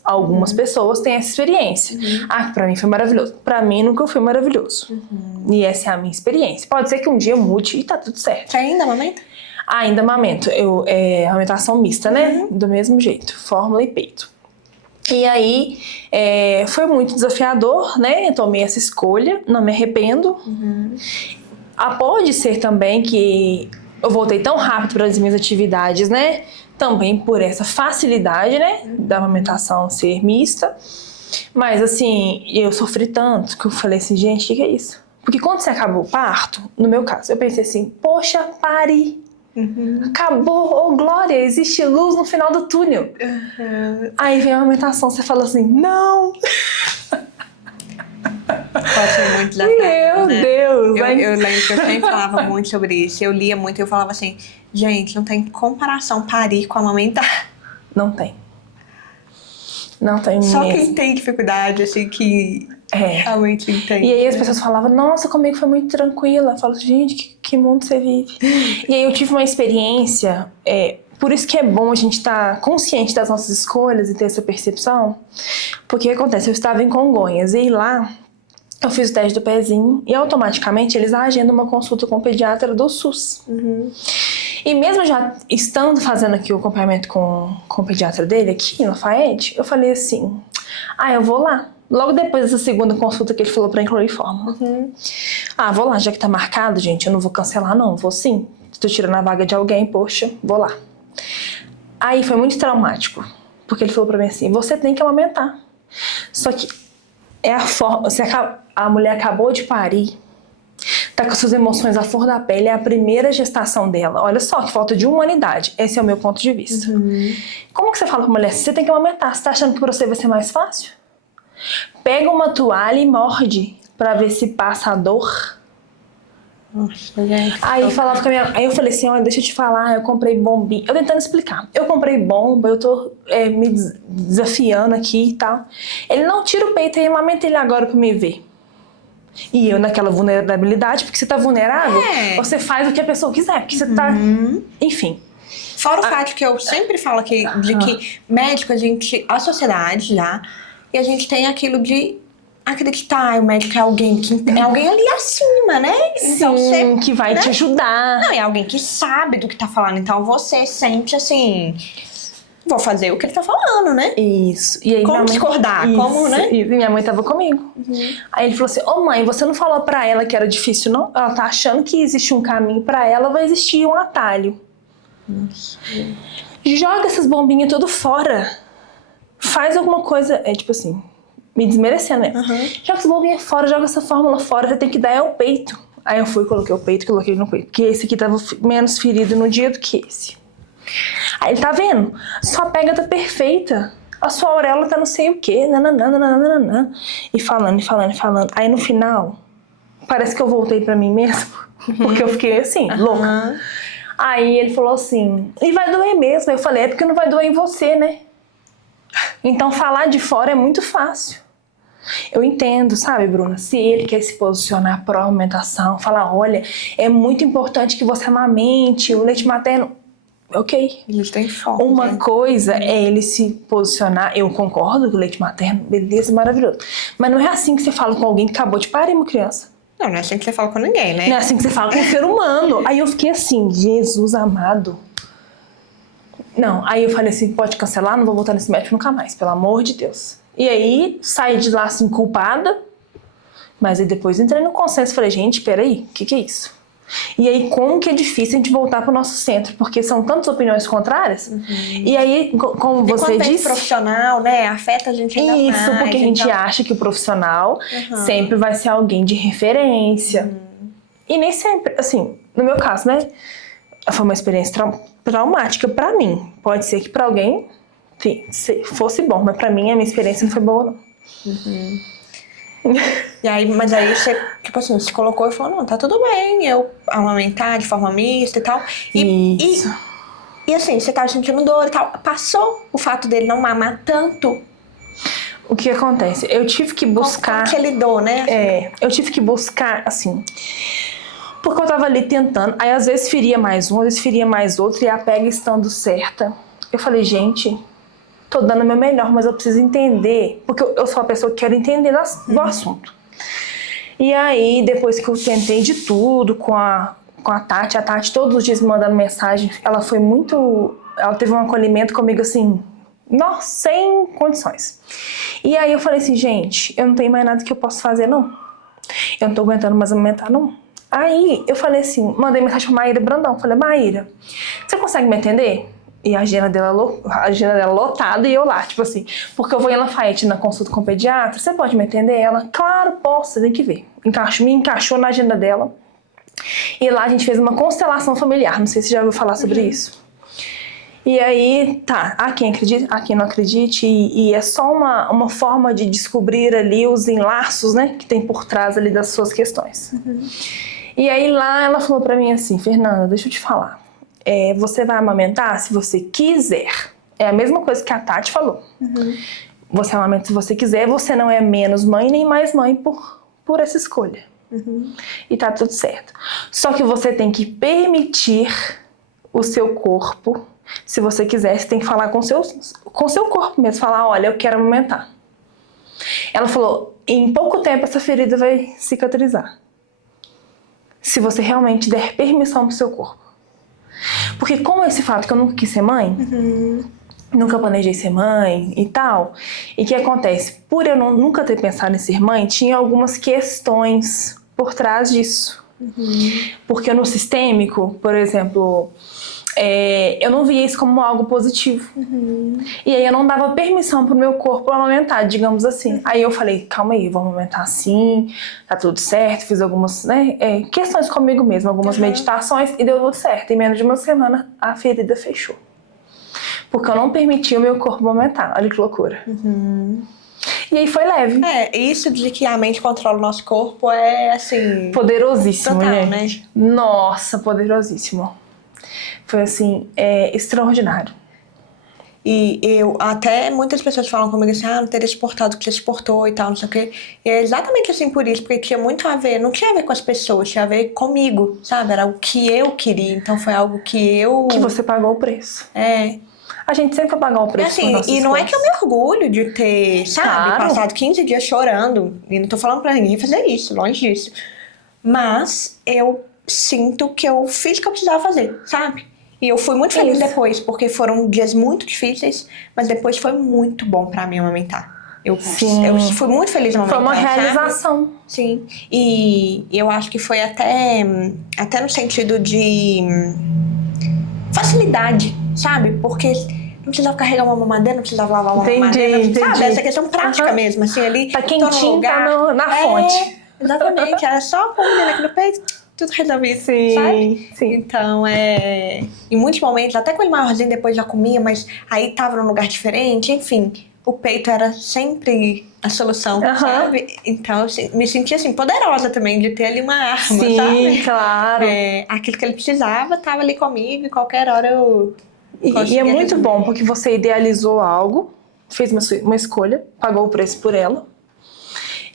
algumas pessoas têm essa experiência. Pra mim foi maravilhoso. Pra mim nunca foi maravilhoso. E essa é a minha experiência. Pode ser que um dia mude e tá tudo certo. Você ainda amamenta? Ainda amamento. Amamentação mista, né? Do mesmo jeito, fórmula e peito. E aí, foi muito desafiador, né? Eu tomei essa escolha, não me arrependo. Pode ser também que eu voltei tão rápido para as minhas atividades, né? Também por essa facilidade, né? Da amamentação ser mista. Mas assim, eu sofri tanto que eu falei assim, gente, o que é isso? Porque quando você acabou o parto, no meu caso, eu pensei assim, poxa, pare. Acabou, oh glória, existe luz no final do túnel. Aí vem a amamentação, você fala assim, não. Pode ser muito desafiador, Meu Deus! Eu lembro que eu sempre falava muito sobre isso. Eu lia muito e eu falava assim, gente, não tem comparação parir com amamentar. Não tem. Não tem Só mesmo. quem tem dificuldade, assim, que realmente entende. E aí as pessoas falavam, nossa, comigo foi muito tranquila. Eu falo, gente, que mundo você vive? E aí eu tive uma experiência, por isso que é bom a gente estar consciente das nossas escolhas e ter essa percepção. Porque o que acontece? Eu estava em Congonhas e lá eu fiz o teste do pezinho e automaticamente eles agendam uma consulta com o pediatra do SUS. E mesmo já estando fazendo aqui o acompanhamento com o pediatra dele aqui, no Faed, eu falei assim, eu vou lá. Logo depois dessa segunda consulta que ele falou pra incluir fórmula. Vou lá, já que tá marcado, gente, eu não vou cancelar não, vou sim. Tô tirando a vaga de alguém, poxa, vou lá. Aí foi muito traumático, porque ele falou pra mim assim, você tem que amamentar. Só que é a forma, a mulher acabou de parir, tá com suas emoções à flor da pele, é a primeira gestação dela. Olha só, que falta de humanidade. Esse é o meu ponto de vista. Como que você fala pra mulher, você tem que amamentar, você tá achando que pra você vai ser mais fácil? Pega uma toalha e morde pra ver se passa a dor. Nossa, gente. Aí falava com a minha... Aí eu falei assim, olha, deixa eu te falar, eu comprei bombinha. Eu tentando explicar. Eu comprei bomba, eu tô me desafiando aqui e tal. Ele, não, tira o peito e amamenta ele agora pra me ver. E eu naquela vulnerabilidade, porque você tá vulnerável, você faz o que a pessoa quiser, porque você tá... Enfim. Fora o fato que eu sempre falo aqui, de que médico, a sociedade já, e a gente tem aquilo de acreditar, o médico é alguém que é alguém ali acima, né? Então Sim, que vai te ajudar. Não, é alguém que sabe do que tá falando. Então você sente assim, vou fazer o que ele tá falando, né? Isso. E aí, como discordar? Isso, como, né? E minha mãe tava comigo. Aí ele falou assim, mãe, você não falou pra ela que era difícil, não? Ela tá achando que existe um caminho pra ela, vai existir um atalho. Nossa. Joga essas bombinhas tudo fora. Faz alguma coisa, tipo assim, me desmerecendo mesmo. Joga essa bombinha fora, joga essa fórmula fora, você tem que dar o peito. Aí eu fui, coloquei o peito, coloquei no peito. Porque esse aqui tava menos ferido no dia do que esse. Aí ele tá vendo? Sua pega tá perfeita. A sua auréola tá não sei o quê. Nananana. E falando. Aí no final, parece que eu voltei pra mim mesmo. Porque eu fiquei assim, louca. Aí ele falou assim, e vai doer mesmo. Eu falei, é porque não vai doer em você, né? Então falar de fora é muito fácil. Eu entendo, sabe, Bruna? Se ele quer se posicionar pró-amamentação, falar, olha, é muito importante que você amamente, o leite materno, ok. Eles têm foco. Uma coisa é ele se posicionar, eu concordo que o leite materno, beleza, maravilhoso. Mas não é assim que você fala com alguém que acabou de parir uma criança. Não é assim que você fala com ninguém, né? Não é assim que você fala com um ser humano. Aí eu fiquei assim, Jesus amado. Não, aí eu falei assim, pode cancelar, não vou voltar nesse médico nunca mais, pelo amor de Deus. E aí, saí de lá assim, culpada, mas aí depois entrei no consenso e falei, gente, peraí, o que é isso? E aí, como que é difícil a gente voltar pro nosso centro, porque são tantas opiniões contrárias, e aí, como você disse... profissional, né, afeta a gente ainda mais. Isso, porque a gente acha que o profissional sempre vai ser alguém de referência. E nem sempre, assim, no meu caso, né, foi uma experiência traumática pra mim. Pode ser que pra alguém fosse bom, mas pra mim a minha experiência não foi boa, não. E aí, mas aí você, tipo assim, se colocou e falou, não, tá tudo bem, eu amamentar de forma mista e tal. E assim, você tava sentindo dor e tal. Passou o fato dele não mamar tanto. O que acontece? Eu tive que buscar... Como que ele lidou, né? Eu tive que buscar, assim... Porque eu tava ali tentando, aí às vezes feria mais um, às vezes feria mais outro, e a pega estando certa. Eu falei, gente, tô dando o meu melhor, mas eu preciso entender, porque eu sou uma pessoa que quero entender do assunto. E aí, depois que eu tentei de tudo com a Tati todos os dias me mandando mensagem, ela teve um acolhimento comigo assim, nossa, sem condições. E aí eu falei assim, gente, eu não tenho mais nada que eu possa fazer, não. Eu não tô aguentando mais amamentar, não. Aí eu falei assim, mandei mensagem pra Maíra Brandão. Falei, Maíra, você consegue me atender? E a agenda dela lotada e eu lá, tipo assim, porque eu vou em Lafayette na consulta com o pediatra, você pode me atender? Ela, claro, posso, você tem que ver. Me encaixou na agenda dela. E lá a gente fez uma constelação familiar, não sei se você já ouviu falar sobre isso. E aí, tá, há quem acredite, há quem não acredite, e é só uma forma de descobrir ali os enlaços, né, que tem por trás ali das suas questões. E aí lá ela falou pra mim assim, Fernanda, deixa eu te falar, você vai amamentar se você quiser. É a mesma coisa que a Tati falou. Você amamenta se você quiser, você não é menos mãe nem mais mãe por essa escolha. E tá tudo certo. Só que você tem que permitir o seu corpo, se você quiser, você tem que falar com o seu corpo mesmo, falar, olha, eu quero amamentar. Ela falou, em pouco tempo essa ferida vai cicatrizar. Se você realmente der permissão pro seu corpo. Porque com esse fato que eu nunca quis ser mãe, nunca planejei ser mãe e tal, e o que acontece? Por eu nunca ter pensado em ser mãe, tinha algumas questões por trás disso. Porque no sistêmico, por exemplo, eu não via isso como algo positivo. E aí eu não dava permissão pro meu corpo amamentar, digamos assim. Aí eu falei, calma aí, vou amamentar assim, tá tudo certo. Fiz algumas questões comigo mesma, algumas meditações, e deu tudo certo. Em menos de uma semana, a ferida fechou. Porque eu não permitia o meu corpo amamentar. Olha que loucura. E aí foi leve. Isso de que a mente controla o nosso corpo é, assim... Poderosíssimo, total, gente. né? Nossa, poderosíssimo. Foi assim, extraordinário. E até muitas pessoas falam comigo assim, não teria suportado o que você suportou e tal, não sei o quê. E é exatamente assim por isso, porque tinha muito a ver, não tinha a ver com as pessoas, tinha a ver comigo, sabe? Era o que eu queria, então foi algo que eu... Que você pagou o preço. A gente sempre vai pagar o preço assim, por nossas e não coisas. é que eu me orgulho de ter, sabe, Claro. passado 15 dias chorando, e não tô falando pra ninguém fazer isso, longe disso. Mas eu sinto que eu fiz o que eu precisava fazer, sabe? E eu fui muito feliz depois, porque foram dias muito difíceis, mas depois foi muito bom pra mim amamentar. Eu fui muito feliz no amamentar. Foi uma realização. Sabe? Sim. E eu acho que foi até no sentido de facilidade, sabe? Porque precisava carregar uma mamadeira, não precisava lavar uma mamadeira. Sabe? Essa questão prática mesmo, assim, ali. Tá quentinho, tá na fonte. Exatamente, era só pôr o aqui no peito, tudo resolvido, sabe? Sim. Então, em muitos momentos, até com ele maiorzinho, depois já comia, mas aí tava num lugar diferente, enfim, o peito era sempre a solução, sabe? Então, me sentia, assim, poderosa também, de ter ali uma arma, sabe? Sim, claro. Aquilo que ele precisava tava ali comigo, e qualquer hora eu E é muito bom, porque você idealizou algo, fez uma escolha, pagou o preço por ela,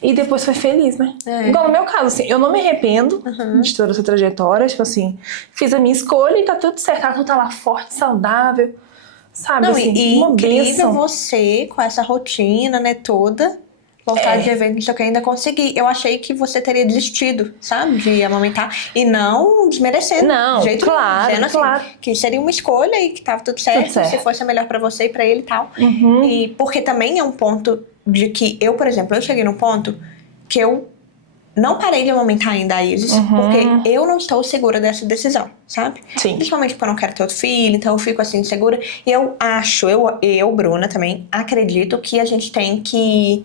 e depois foi feliz, né? Igual no meu caso, assim, eu não me arrependo de toda essa trajetória. Tipo assim, fiz a minha escolha e tá tudo certo. Ela tá lá forte, saudável, sabe? Não, assim, e uma incrível bênção. você, com essa rotina, né, toda, voltar de evento, não sei o que, ainda consegui. Eu achei que você teria desistido, sabe? De amamentar. E não desmerecendo. Não, de jeito claro, nenhum, dizendo claro. Assim, que seria uma escolha e que tava tudo certo, se fosse a melhor pra você e pra ele e tal. E porque também é um ponto de que eu, por exemplo, eu cheguei num ponto que eu não parei de amamentar ainda a Isis, porque eu não estou segura dessa decisão, sabe? Sim. Principalmente porque eu não quero ter outro filho, então eu fico assim, insegura. E eu acho, Bruna, também acredito que a gente tem que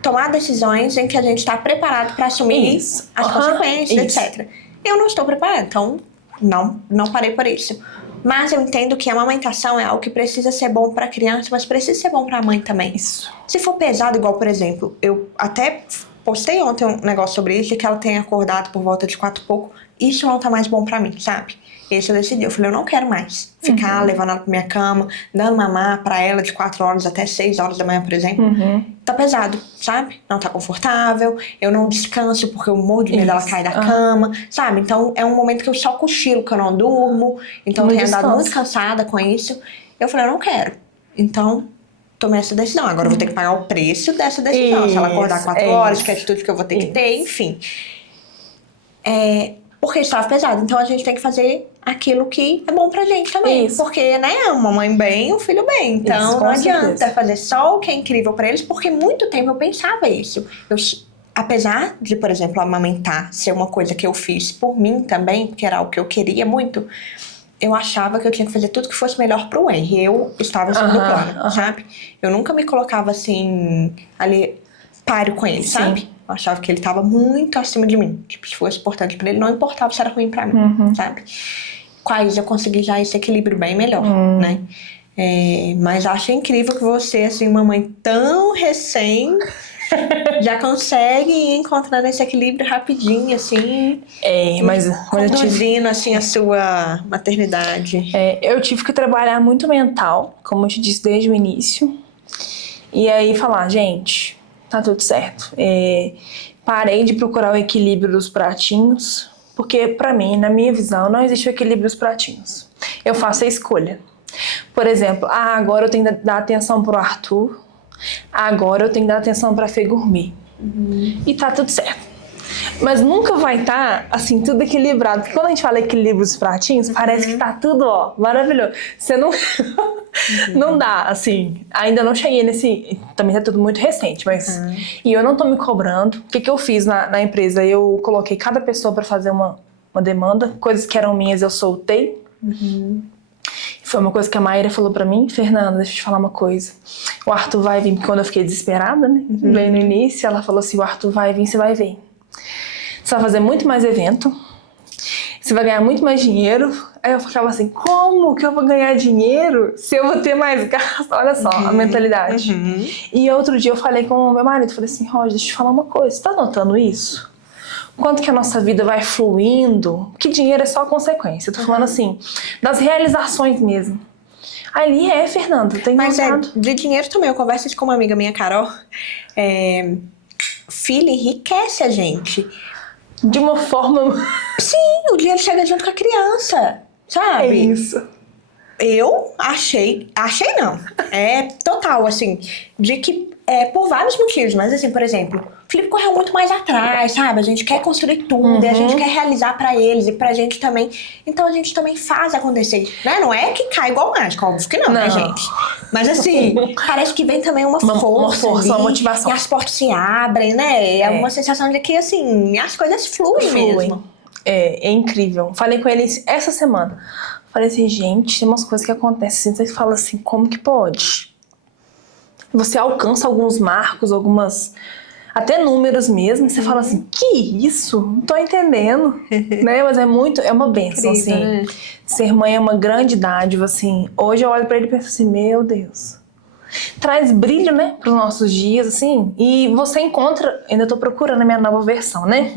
tomar decisões em que a gente está preparado para assumir as consequências, etc. Eu não estou preparada, então não parei por isso. Mas eu entendo que a amamentação é algo que precisa ser bom para a criança, mas precisa ser bom para a mãe também. Isso. Se for pesado, igual, por exemplo, eu até postei ontem um negócio sobre isso, de que ela tenha acordado por volta de 4 e pouco. Isso não tá mais bom pra mim, sabe? Esse eu decidi. Eu falei, eu não quero mais ficar levando ela pra minha cama, dando mamar pra ela de 4 horas até 6 horas da manhã, por exemplo. Tá pesado, sabe? Não tá confortável, eu não descanso porque eu morro de medo dela cair da cama, sabe? Então é um momento que eu só cochilo, que eu não durmo. Então eu tenho andado muito cansada com isso. Eu falei, eu não quero. Então tomei essa decisão. Agora eu vou ter que pagar o preço dessa decisão. Se ela acordar 4 horas, que atitude que eu vou ter que ter, enfim. Porque estava pesado. Então a gente tem que fazer aquilo que é bom pra gente também. Isso. Porque, né, uma mãe bem, um filho bem. Então Isso, não adianta certeza. fazer só o que é incrível pra eles, porque muito tempo eu pensava isso. Apesar de, por exemplo, amamentar ser uma coisa que eu fiz por mim também, porque era algo que eu queria muito, eu achava que eu tinha que fazer tudo que fosse melhor pro Henry. Eu estava em segundo plano, sabe? Eu nunca me colocava assim, ali, páreo com ele, sabe? Eu achava que ele estava muito acima de mim. Tipo, se fosse importante pra ele, não importava se era ruim pra mim, sabe? Com a Isa eu consegui já esse equilíbrio bem melhor, né? Mas acho incrível que você, assim, uma mãe tão recém, já consegue ir encontrando esse equilíbrio rapidinho, assim. Mas conduzindo, assim, a sua maternidade. Eu tive que trabalhar muito mental, como eu te disse desde o início. E aí falar, gente, tá tudo certo. Parei de procurar o equilíbrio dos pratinhos, porque pra mim, na minha visão, não existe o equilíbrio dos pratinhos. Eu faço a escolha. Por exemplo, agora eu tenho que dar atenção pro Arthur, agora eu tenho que dar atenção pra Fê Gourmet. E tá tudo certo. Mas nunca vai estar, assim, tudo equilibrado. Porque quando a gente fala equilíbrio dos pratinhos, parece que tá tudo, ó, maravilhoso. Você não... não dá, assim. Ainda não cheguei nesse... Também tá tudo muito recente, mas... E eu não tô me cobrando. O que eu fiz na empresa? Eu coloquei cada pessoa pra fazer uma demanda. Coisas que eram minhas, eu soltei. Foi uma coisa que a Maíra falou pra mim. Fernanda, deixa eu te falar uma coisa. O Arthur vai vir, quando eu fiquei desesperada, né? Bem no início, ela falou assim, o Arthur vai vir, você vai ver. Você vai fazer muito mais evento, você vai ganhar muito mais dinheiro. Aí eu ficava assim, como que eu vou ganhar dinheiro se eu vou ter mais gasto? Olha só a mentalidade. E outro dia eu falei com o meu marido, falei assim, Roger, deixa eu te falar uma coisa, você tá notando isso? Quanto que a nossa vida vai fluindo, que dinheiro é só consequência. Eu tô falando assim, das realizações mesmo. Ali Fernanda, tem notado. De dinheiro também, eu converso com uma amiga minha, Carol. Filho enriquece a gente. De uma forma... Sim, o dinheiro chega junto com a criança, sabe? É isso. Eu achei não. Total, assim, de que por vários motivos, mas assim, por exemplo, o Felipe correu muito mais atrás, sabe? A gente quer construir tudo, e a gente quer realizar pra eles e pra gente também. Então a gente também faz acontecer, né? Não é que cai igual mágica, óbvio que não, né, gente? Mas assim, parece que vem também uma força, uma motivação. E as portas se abrem, né? É uma sensação de que, assim, as coisas fluem mesmo. É incrível. Falei com ele essa semana. Falei assim, gente, tem umas coisas que acontecem assim, você fala assim, como que pode? Você alcança alguns marcos, até números mesmo, você fala assim, que isso? Não tô entendendo, né? Mas é uma bênção, Incrível, assim. né? Ser mãe é uma grande dádiva, assim. Hoje eu olho pra ele e penso assim, meu Deus. Traz brilho, né, pros nossos dias, assim. E você encontra, ainda tô procurando a minha nova versão, né?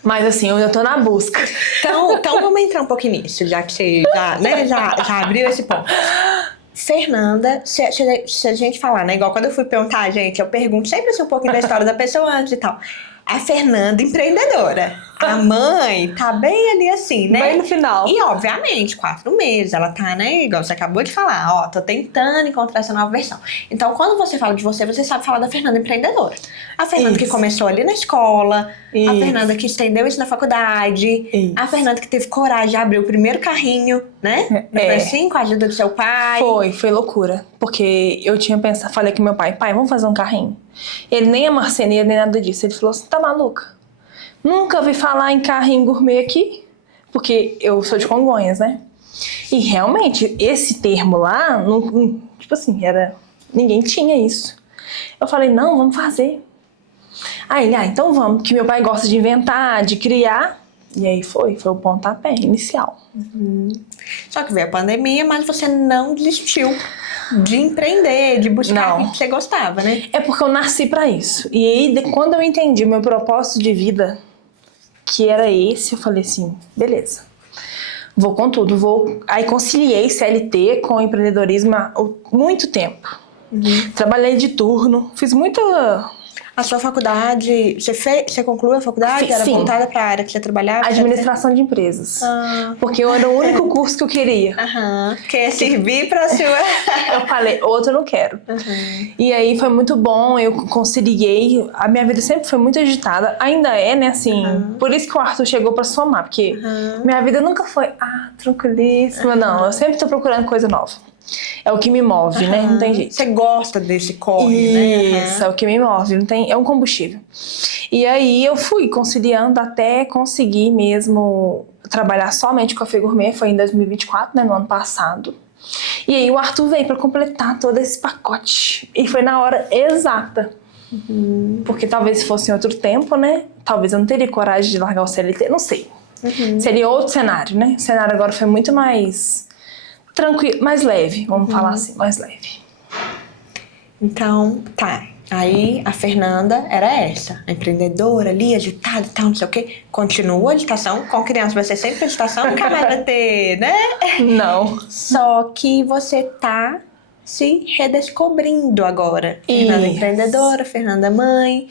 Mas assim, eu tô na busca. Então vamos entrar um pouquinho nisso, já que você já abriu esse ponto. Fernanda, se a gente falar, né? Igual quando eu fui perguntar, gente, eu pergunto sempre assim, um pouquinho da história da pessoa antes e tal. A Fernanda, empreendedora. A mãe tá bem ali assim, né? Bem no final. E, obviamente, 4 meses. Ela tá, né? Igual você acabou de falar. Ó, tô tentando encontrar essa nova versão. Então, quando você fala de você, você sabe falar da Fernanda empreendedora. A Fernanda que começou ali na escola. Isso. A Fernanda que estendeu isso na faculdade. Isso. A Fernanda que teve coragem de abrir o primeiro carrinho, né? Não foi assim, com a ajuda do seu pai. Foi loucura. Porque eu tinha pensado, falei com meu pai, vamos fazer um carrinho. Ele nem é marceneiro, nem nada disso. Ele falou assim, tá maluca? Nunca ouvi falar em carrinho gourmet aqui. Porque eu sou de Congonhas, né? E realmente, esse termo lá, tipo assim, ninguém tinha isso. Eu falei, não, vamos fazer. Aí ele, então vamos, que meu pai gosta de inventar, de criar. E aí foi o pontapé inicial. Só que veio a pandemia, mas você não desistiu de empreender, de buscar o que você gostava, né? É porque eu nasci pra isso. E aí, quando eu entendi o meu propósito de vida, que era esse, eu falei assim, beleza. Vou com tudo. Aí conciliei CLT com empreendedorismo há muito tempo. Trabalhei de turno, fiz muita... A sua faculdade, você concluiu a faculdade? Era Sim. voltada para a área que você trabalhava? Administração de empresas. Porque era o único curso que eu queria. Quer servir para sua... Eu falei, outro eu não quero. E aí foi muito bom, eu conciliei. A minha vida sempre foi muito agitada. Ainda é, né, assim. Por isso que o Arthur chegou para somar. Porque minha vida nunca foi, tranquilíssima. Não, eu sempre tô procurando coisa nova. É o que me move, né? Não tem jeito. Você gosta desse corre, né? Isso, é o que me move. É um combustível. E aí eu fui conciliando até conseguir mesmo trabalhar somente com a Fê Gourmet. Foi em 2024, né? No ano passado. E aí o Arthur veio pra completar todo esse pacote. E foi na hora exata. Porque talvez se fosse em outro tempo, né? Talvez eu não teria coragem de largar o CLT. Não sei. Seria outro cenário, né? O cenário agora foi muito mais... tranquilo, mais leve, vamos falar assim, mais leve. Então, tá. Aí a Fernanda era essa, a empreendedora ali, agitada e tal, não sei o quê. Continua a agitação, com criança vai ser sempre agitação, nunca mais vai ter, né? Não. Só que você tá se redescobrindo agora. Fernanda empreendedora, Fernanda mãe,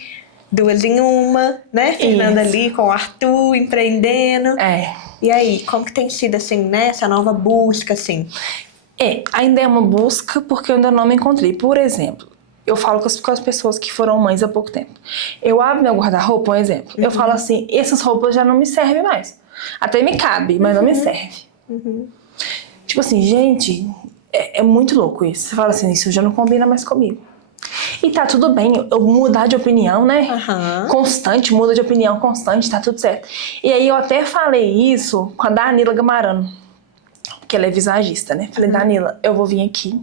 2 em 1, né? Fernanda ali com o Arthur empreendendo. E aí, como que tem sido, assim, né, essa nova busca, assim? Ainda é uma busca porque eu ainda não me encontrei. Por exemplo, eu falo com as pessoas que foram mães há pouco tempo. Eu abro meu guarda-roupa, um exemplo. Eu falo assim, essas roupas já não me servem mais. Até me cabe, mas não me serve. Tipo assim, gente, é muito louco isso. Você fala assim, isso já não combina mais comigo. E tá tudo bem, eu mudar de opinião, né? Constante, muda de opinião constante, tá tudo certo. E aí eu até falei isso com a Danila Gamarano, que ela é visagista, né? Falei, Danila, eu vou vir aqui.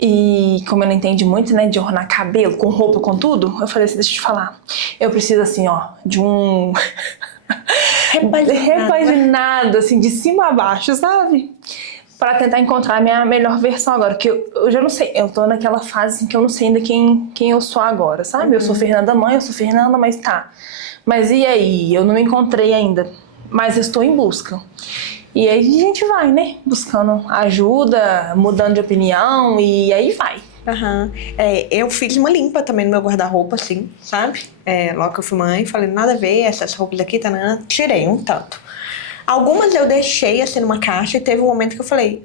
E como eu não entendo muito, né, de ornar cabelo, com roupa, com tudo, eu falei assim, deixa eu te falar. Eu preciso, assim, ó, de um... repaginado, assim, de cima a baixo, sabe? Pra tentar encontrar a minha melhor versão agora. Que eu já não sei, eu tô naquela fase assim, que eu não sei ainda quem eu sou agora, sabe? Eu sou Fernanda mãe, eu sou Fernanda, mas tá. Mas e aí? Eu não me encontrei ainda. Mas eu estou em busca. E aí a gente vai, né? Buscando ajuda, mudando de opinião e aí vai. Eu fiz uma limpa também no meu guarda-roupa, assim, sabe? Logo que eu fui mãe, falei, nada a ver, essas roupas aqui, tirei um tanto. Algumas eu deixei assim numa caixa e teve um momento que eu falei,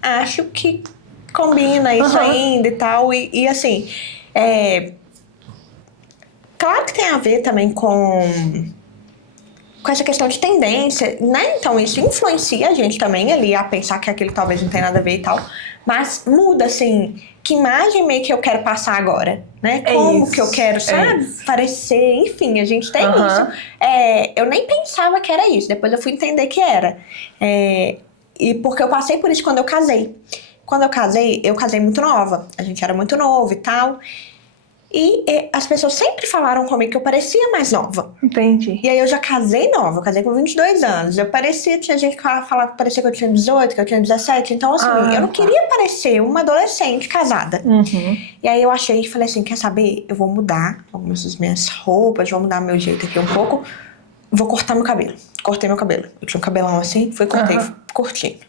acho que combina isso ainda e tal. E assim, claro que tem a ver também com essa questão de tendência, né? Então isso influencia a gente também ali a pensar que aquilo talvez não tem nada a ver e tal. Mas muda, assim, que imagem meio que eu quero passar agora, né? Como isso, que eu quero, sabe? Parecer, enfim, a gente tem isso. Eu nem pensava que era isso, depois eu fui entender que era. E porque eu passei por isso quando eu casei. Quando eu casei muito nova. A gente era muito novo e tal. E as pessoas sempre falaram comigo que eu parecia mais nova. Entendi. E aí eu já casei nova, eu casei com 22 anos. Tinha gente que falava que parecia que eu tinha 18, que eu tinha 17. Então, assim, eu não queria parecer uma adolescente casada. E aí eu falei assim, quer saber? Eu vou mudar algumas das minhas roupas, vou mudar meu jeito aqui um pouco. Vou cortar meu cabelo. Cortei meu cabelo. Eu tinha um cabelão assim, cortei, curti.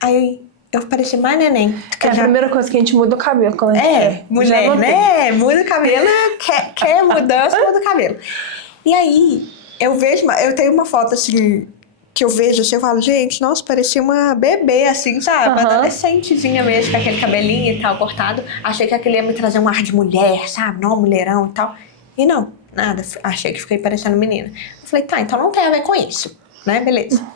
Aí eu pareci mais neném. A primeira coisa que a gente muda o cabelo quando a gente quer. Mulher, né? Muda o cabelo, quer mudança, muda o cabelo. E aí, eu tenho uma foto assim, que eu vejo assim, eu falo, gente, nossa, parecia uma bebê assim, sabe? Uma adolescentezinha mesmo, com aquele cabelinho e tal, cortado. Achei que aquele ia me trazer um ar de mulher, sabe? Não, mulherão e tal. E não, nada. Achei que fiquei parecendo menina. Eu falei, tá, então não tem a ver com isso, né? Beleza.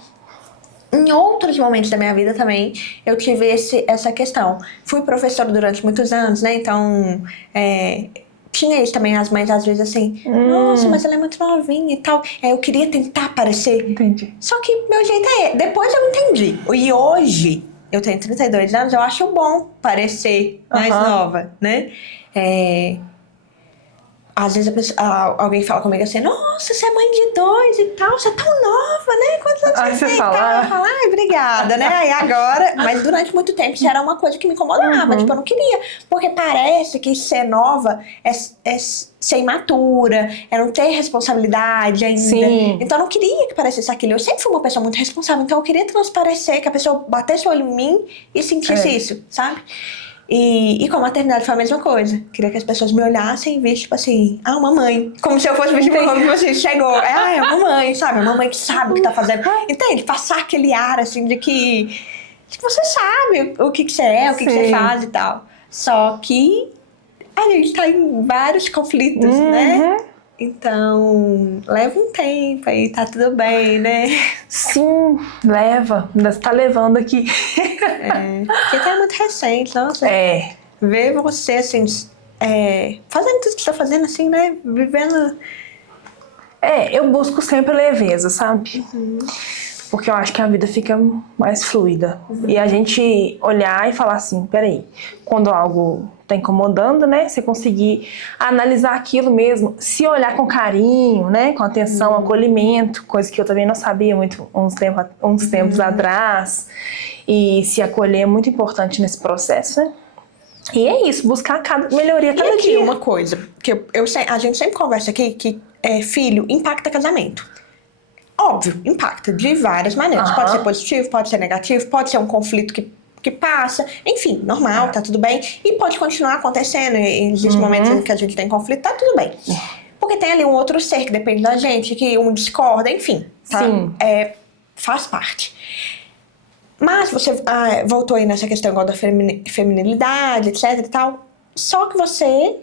Em outros momentos da minha vida também, eu tive essa questão. Fui professora durante muitos anos, né? Então, tinha isso também, as mães às vezes assim, nossa, mas ela é muito novinha e tal. Eu queria tentar parecer. Entendi. Só que meu jeito depois eu entendi. E hoje, eu tenho 32 anos, eu acho bom parecer mais nova, né? Às vezes alguém fala comigo assim, nossa, você é mãe de 2 e tal, você é tão nova, né? Quantos anos você tem? Eu falo, ai, obrigada, né? Aí agora, mas durante muito tempo isso era uma coisa que me incomodava, tipo, eu não queria. Porque parece que ser nova é ser imatura, é não ter responsabilidade ainda. Sim. Então eu não queria que parecesse aquilo. Eu sempre fui uma pessoa muito responsável, então eu queria transparecer, que a pessoa batesse o olho em mim e sentisse isso, sabe? E com a maternidade foi a mesma coisa. Queria que as pessoas me olhassem e vissem, tipo assim, uma mãe. Como se eu fosse vestir uma roupa, tipo assim, chegou. É uma mãe, sabe? Uma mãe que sabe o que tá fazendo. Entende? Passar aquele ar, assim, de que você sabe o que você é, o que você faz e tal. Só que a gente tá em vários conflitos, né? Então, leva um tempo aí, tá tudo bem, né? Sim, leva. Ainda tá levando aqui. Porque tá muito recente, nossa. Ver você, assim, fazendo tudo que você tá fazendo, assim, né? Vivendo. Eu busco sempre leveza, sabe? Porque eu acho que a vida fica mais fluida. E a gente olhar e falar assim, peraí, quando algo tá incomodando, né? Você conseguir analisar aquilo mesmo, se olhar com carinho, né? Com atenção, acolhimento, coisa que eu também não sabia muito uns tempos atrás. E se acolher é muito importante nesse processo, né? E é isso, buscar melhoria cada dia. Uma coisa, que a gente sempre conversa aqui, que filho impacta casamento. Óbvio, impacta de várias maneiras. Pode ser positivo, pode ser negativo, pode ser um conflito que passa. Enfim, normal, tá tudo bem. E pode continuar acontecendo. Existem momentos em que a gente tem conflito, tá tudo bem. Porque tem ali um outro ser que depende da gente, que um discorda, enfim. Tá? Sim. Faz parte. Mas você voltou aí nessa questão igual da feminilidade, etc e tal. Só que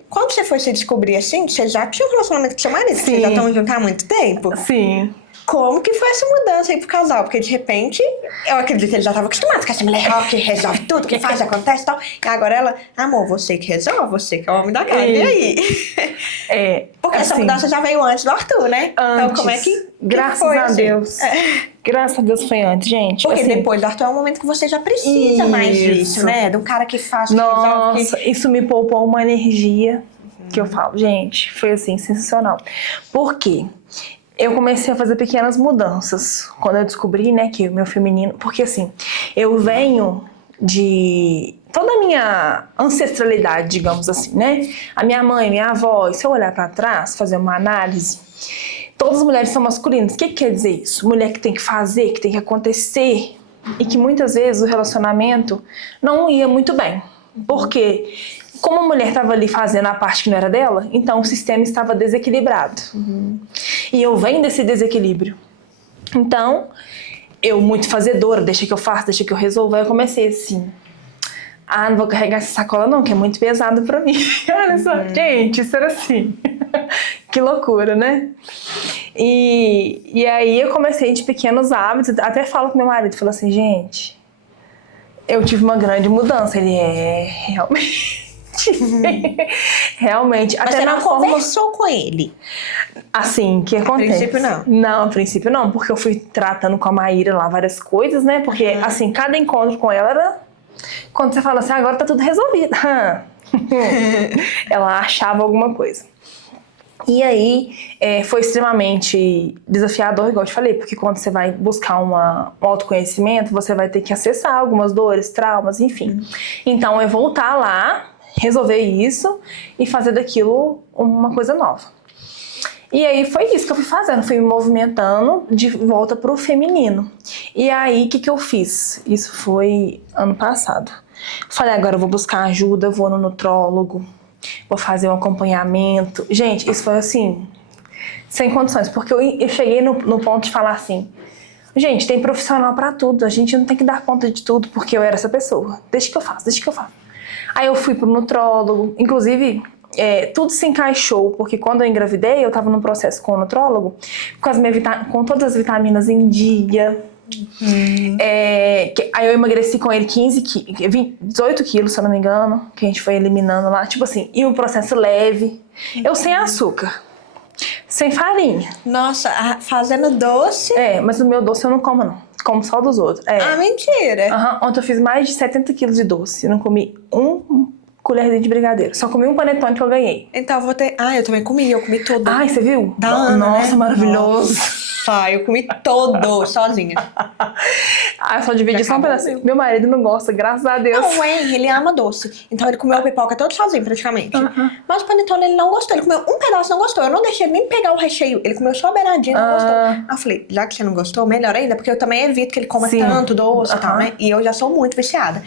quando você foi se descobrir assim, você já tinha um relacionamento com seu marido, Sim. vocês já estão juntos há muito tempo. Sim. Como que foi essa mudança aí pro casal? Porque de repente, eu acredito que ele já estava acostumado com essa mulher que resolve tudo, que faz, acontece e tal. E agora ela, amor, você que resolve, você que é o homem da casa. E aí? Porque essa mudança já veio antes do Arthur, né? Antes. Então como é que Graças foi, a assim? Deus. Graças a Deus foi antes, gente. Porque assim, depois do Arthur é um momento que você já precisa mais disso, né? De um cara que faz, que resolve. Nossa, isso me poupou uma energia que eu falo, gente, foi assim, sensacional. Por quê? Eu comecei a fazer pequenas mudanças quando eu descobri, né, que o meu feminino... Porque assim, eu venho de toda a minha ancestralidade, digamos assim, né? A minha mãe, minha avó, e se eu olhar pra trás, fazer uma análise, todas as mulheres são masculinas. O que quer dizer isso? Mulher que tem que fazer, que tem que acontecer. E que muitas vezes o relacionamento não ia muito bem. Por quê? Como a mulher estava ali fazendo a parte que não era dela, então o sistema estava desequilibrado. E eu venho desse desequilíbrio. Então, eu muito fazedora, deixa que eu faço, deixa que eu resolvo. Aí eu comecei assim, não vou carregar essa sacola não, que é muito pesado pra mim. Olha só, gente, isso era assim. Que loucura, né? E aí eu comecei de pequenos hábitos, até falo com meu marido, falo assim, gente... eu tive uma grande mudança. Ele é realmente... Realmente. Mas até você na não forma... conversou com ele? Assim, o que acontece? A princípio, não. Não, a princípio não, porque eu fui tratando com a Maíra lá várias coisas, né? Porque, assim, cada encontro com ela era... Quando você fala assim, agora tá tudo resolvido. Ela achava alguma coisa. E aí, foi extremamente desafiador, igual eu te falei, porque quando você vai buscar um autoconhecimento, você vai ter que acessar algumas dores, traumas, enfim. Então, é voltar lá, resolver isso e fazer daquilo uma coisa nova. E aí, foi isso que eu fui fazendo, fui me movimentando de volta pro feminino. E aí, o que eu fiz? Isso foi ano passado. Falei, agora eu vou buscar ajuda, vou no nutrólogo, vou fazer um acompanhamento. Gente, isso foi assim, sem condições, porque eu cheguei no ponto de falar assim, gente, tem profissional pra tudo, a gente não tem que dar conta de tudo, porque eu era essa pessoa. Deixa que eu faço. Aí eu fui pro nutrólogo, inclusive, tudo se encaixou, porque quando eu engravidei, eu tava num processo com o nutrólogo, com todas as vitaminas em dia. Aí eu emagreci com ele 18 quilos, se eu não me engano, que a gente foi eliminando lá, tipo assim, e um processo leve. Eu sem açúcar, sem farinha. Nossa, fazendo doce? Mas o meu doce eu não como, não. Como só dos outros. Ah, mentira. Ontem eu fiz mais de 70 quilos de doce. Eu não comi um colherzinha de brigadeiro. Só comi um panetone que eu ganhei. Então eu vou ter... eu também comi, eu comi tudo. Ai, você viu? Da Ana, Nossa, né? maravilhoso. Nossa, eu comi todo, sozinha. Eu só dividi só um pedacinho. Meu marido não gosta, graças a Deus. Não, o Henry, ele ama doce. Então ele comeu a pipoca todo sozinho, praticamente. Mas o panetone, ele não gostou. Ele comeu um pedaço, não gostou. Eu não deixei ele nem pegar o recheio. Ele comeu só a beiradinha, não gostou. Aí eu falei, já que você não gostou, melhor ainda. Porque eu também evito que ele coma tanto doce e tal, né? E eu já sou muito viciada.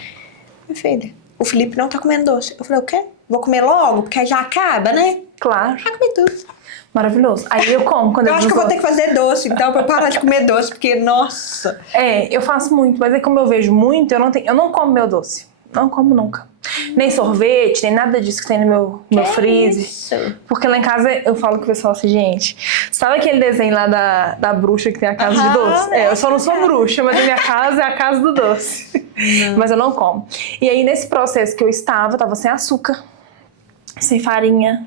Minha filha, o Felipe não tá comendo doce. Eu falei, o quê? Vou comer logo, porque aí já acaba, né? Claro. Já comi tudo. Maravilhoso. Aí eu como quando eu acho que eu vou ter que fazer doce, então, pra eu parar de comer doce, porque, nossa... Eu faço muito, mas aí como eu vejo muito, eu não como meu doce. Não como nunca. Nem sorvete, nem nada disso que tem no meu freezer. Isso? Porque lá em casa eu falo com o pessoal assim, gente, sabe aquele desenho lá da bruxa que tem a casa de doce? Eu só não sou bruxa, mas a minha casa é a casa do doce. Mas eu não como. E aí nesse processo que eu tava sem açúcar, sem farinha,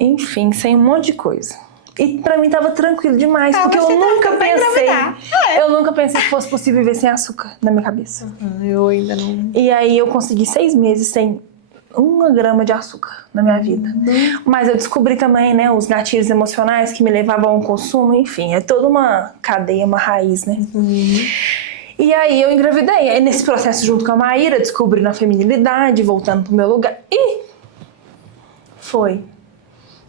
enfim, sem um monte de coisa. E pra mim tava tranquilo demais, porque eu nunca pensei... Eu nunca pensei que fosse possível viver sem açúcar na minha cabeça. Eu ainda não... E aí eu consegui 6 meses sem 1 grama de açúcar na minha vida. Mas eu descobri também, né, os gatilhos emocionais que me levavam ao consumo, enfim, é toda uma cadeia, uma raiz, né? E aí eu engravidei. Aí nesse processo junto com a Maíra, descobrindo a feminilidade, voltando pro meu lugar. E foi.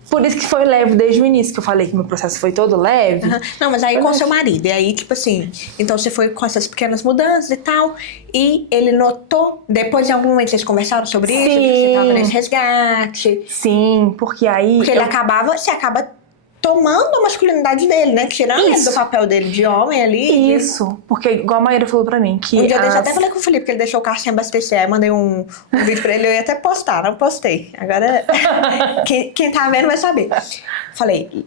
Por isso que foi leve desde o início, que eu falei que meu processo foi todo leve. Não, mas aí com seu marido, e aí tipo assim, então você foi com essas pequenas mudanças e tal, e ele notou, depois em algum momento vocês conversaram sobre isso, que você tava nesse resgate. Sim, porque aí... Porque você acaba tomando a masculinidade dele, né? Tirando ele do papel dele de homem ali. Isso, porque igual a Maíra falou pra mim, que... Um dia desse eu até falei com o Felipe, que ele deixou o carro sem abastecer, aí mandei um vídeo pra ele, eu ia até postar, não postei. Agora, quem tá vendo vai saber. Falei,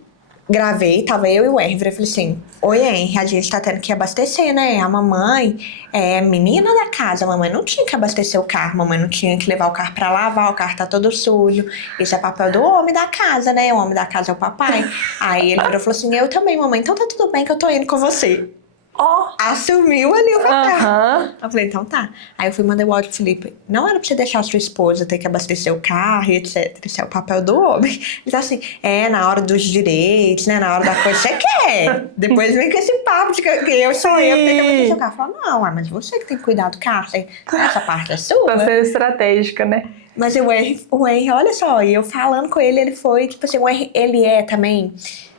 gravei, tava eu e o Henry, falei assim, oi Henry, a gente tá tendo que abastecer, né? A mamãe é menina da casa, a mamãe não tinha que abastecer o carro, a mamãe não tinha que levar o carro pra lavar, o carro tá todo sujo, isso é papel do homem da casa, né? O homem da casa é o papai. Aí ele virou e falou assim, eu também, mamãe, então tá tudo bem que eu tô indo com você. Assumiu ali o papel. Eu falei, então tá. Aí eu fui mandar o áudio pro Felipe. Não era pra você deixar a sua esposa ter que abastecer o carro e etc. Isso é o papel do homem. Ele tá assim, na hora dos direitos, né? Na hora da coisa, você quer. Depois vem com esse papo de que eu sou eu que tenho que abastecer o carro. Fala, não, mas você que tem que cuidar do carro. Essa parte é sua. Tá sendo estratégica, né? Mas o Henry, olha só, e eu falando com ele, ele foi, tipo assim, o Henry, ele é também...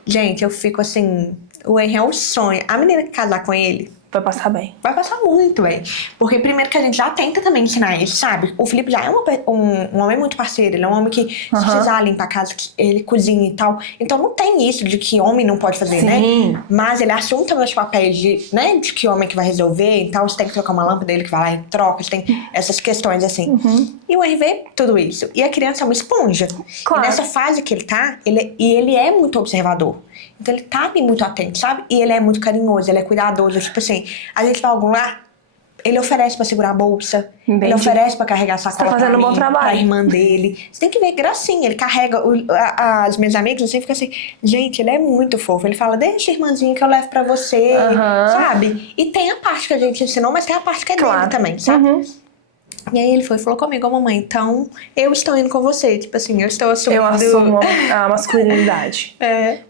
Gente, eu fico assim... O Henry é um sonho. A menina que casar com ele... Vai passar bem. Vai passar muito bem. Porque primeiro que a gente já tenta também ensinar ele, sabe? O Felipe já é um homem muito parceiro. Ele é um homem que, se precisar limpar a casa, ele cozinha e tal. Então não tem isso de que homem não pode fazer, né? Mas ele assume também os papéis de, né? De que homem que vai resolver. Então você tem que trocar uma lâmpada dele que vai lá e troca. Você tem essas questões assim. E o Henry vê tudo isso. E a criança é uma esponja. Claro. E nessa fase que ele tá, ele é muito observador. Então ele tá ali muito atento, sabe? E ele é muito carinhoso, ele é cuidadoso. Tipo assim, a gente vai a algum lugar, Ele oferece pra segurar a bolsa. Entendi. Ele oferece pra carregar a sacola Tá fazendo pra um bom mim, trabalho. pra irmã dele. Você tem que ver, gracinha. Ele carrega... As minhas amigas assim, ficam assim... Gente, ele é muito fofo. Ele fala, deixa, irmãzinha, que eu levo pra você. Sabe? E tem a parte que a gente ensinou, mas tem a parte que é dele também, sabe? E aí ele falou comigo, mamãe, então eu estou indo com você. Tipo assim, eu estou assumindo... Eu assumo a masculinidade.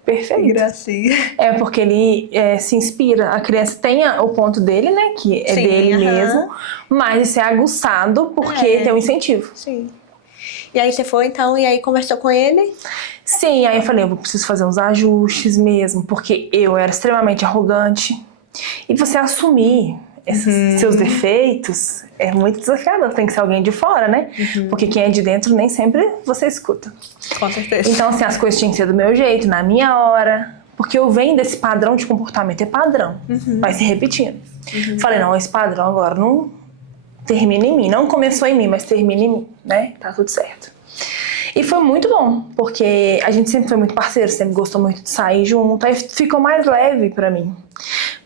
Perfeito. Gracinha. É porque ele se inspira. A criança tem o ponto dele, né? Que é Sim, dele mesmo. Mas isso é aguçado porque tem um incentivo. Sim. E aí você foi, então, e aí conversou com ele? Sim, aí eu falei, eu preciso fazer uns ajustes mesmo. Porque eu era extremamente arrogante. E você assumir esses seus defeitos é muito desafiador. Tem que ser alguém de fora, né? Porque quem é de dentro nem sempre você escuta. Com certeza. Então, assim, as coisas tinham que ser do meu jeito, na minha hora. Porque eu venho desse padrão de comportamento. É padrão. Vai se repetindo. Falei, não, esse padrão agora não termina em mim. Não começou em mim, mas termina em mim, né? Tá tudo certo. E foi muito bom, porque a gente sempre foi muito parceiro, sempre gostou muito de sair junto. Aí ficou mais leve pra mim.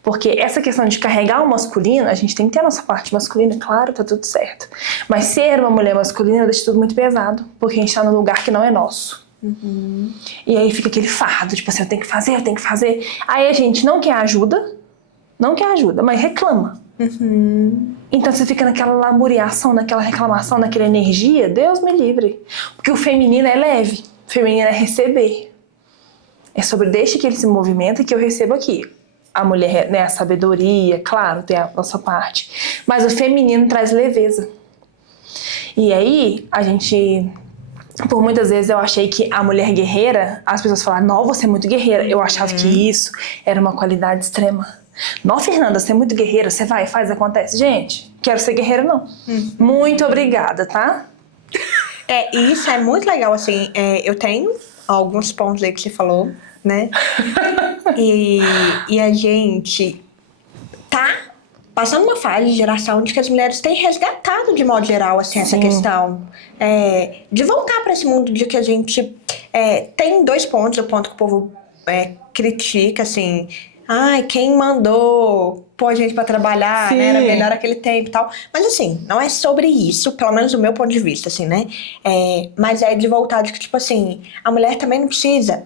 Porque essa questão de carregar o masculino, a gente tem que ter a nossa parte masculina, claro, tá tudo certo. Mas ser uma mulher masculina deixa tudo muito pesado, porque a gente tá num lugar que não é nosso. E aí fica aquele fardo, tipo assim, eu tenho que fazer. Aí a gente não quer ajuda, mas reclama. Então você fica naquela lamuriação, naquela reclamação, naquela energia, Deus me livre. Porque o feminino é leve, o feminino é receber. É sobre deixe que ele se movimenta que eu recebo aqui. A mulher, né, a sabedoria, claro, tem a nossa parte. Mas o feminino traz leveza. E aí, a gente... Por muitas vezes eu achei que a mulher guerreira, as pessoas falaram, não, você é muito guerreira. Eu achava que isso era uma qualidade extrema. Não, Fernanda, você é muito guerreira, você vai, faz, acontece. Gente, quero ser guerreira, não. Muito obrigada, tá? E isso é muito legal, assim. Eu tenho alguns pontos aí que você falou, né? E a gente tá passando uma fase de geração de que as mulheres têm resgatado, de modo geral, assim, essa questão de voltar para esse mundo de que a gente tem dois pontos. O ponto que o povo critica, assim... Ai, quem mandou pôr a gente pra trabalhar, né? Era melhor aquele tempo e tal. Mas assim, não é sobre isso, pelo menos do meu ponto de vista, assim, né? Mas é de voltar de que, tipo assim, a mulher também não precisa,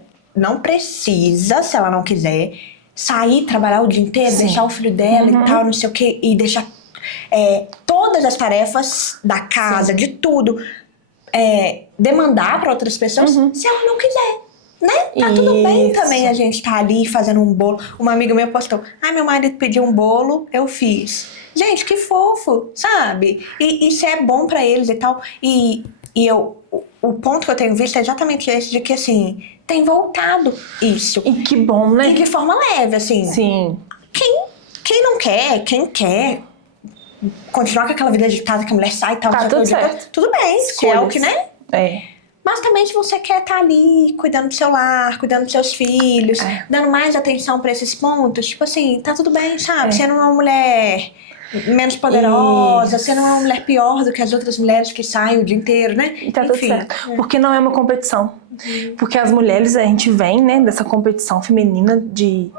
se ela não quiser, sair, trabalhar o dia inteiro, deixar o filho dela e tal, não sei o quê, e deixar todas as tarefas da casa, de tudo, demandar pra outras pessoas, se ela não quiser. Né? Tá tudo bem também a gente tá ali fazendo um bolo. Uma amiga minha postou, meu marido pediu um bolo, eu fiz. Gente, que fofo, sabe? E isso é bom pra eles e tal. E o ponto que eu tenho visto é exatamente esse, de que assim, tem voltado isso. E que bom, né? E de forma leve, assim. Sim. Quem não quer, quem quer continuar com aquela vida agitada que a mulher sai e tal, tá tudo certo. Tudo bem, se é o que, né? Mas também se você quer estar ali, cuidando do seu lar, cuidando dos seus filhos, dando mais atenção pra esses pontos, tipo assim, tá tudo bem, sabe? Você não é uma mulher menos poderosa, você não é uma mulher pior do que as outras mulheres que saem o dia inteiro, né? E tá tudo certo. Porque não é uma competição. Porque as mulheres, a gente vem, né, dessa competição feminina de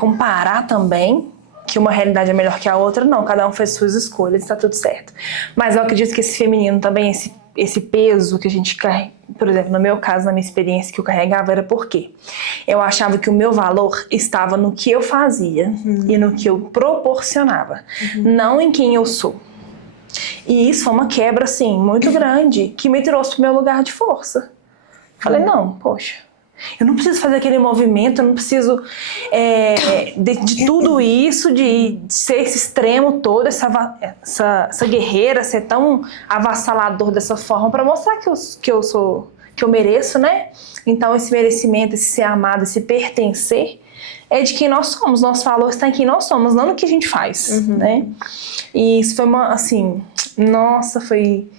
comparar também, que uma realidade é melhor que a outra. Não, cada um fez suas escolhas, tá tudo certo. Mas eu acredito que esse feminino também, esse peso que a gente carrega, por exemplo, no meu caso, na minha experiência que eu carregava, era porque eu achava que o meu valor estava no que eu fazia e no que eu proporcionava, não em quem eu sou. E isso foi uma quebra, assim, muito grande, que me trouxe pro meu lugar de força. Falei, não, poxa, eu não preciso fazer aquele movimento, eu não preciso de tudo isso, de ser esse extremo todo, essa guerreira, ser tão avassalador dessa forma, para mostrar que eu mereço, né? Então esse merecimento, esse ser amado, esse pertencer, é de quem nós somos. Nosso valor está em quem nós somos, não no que a gente faz, né? E isso foi foi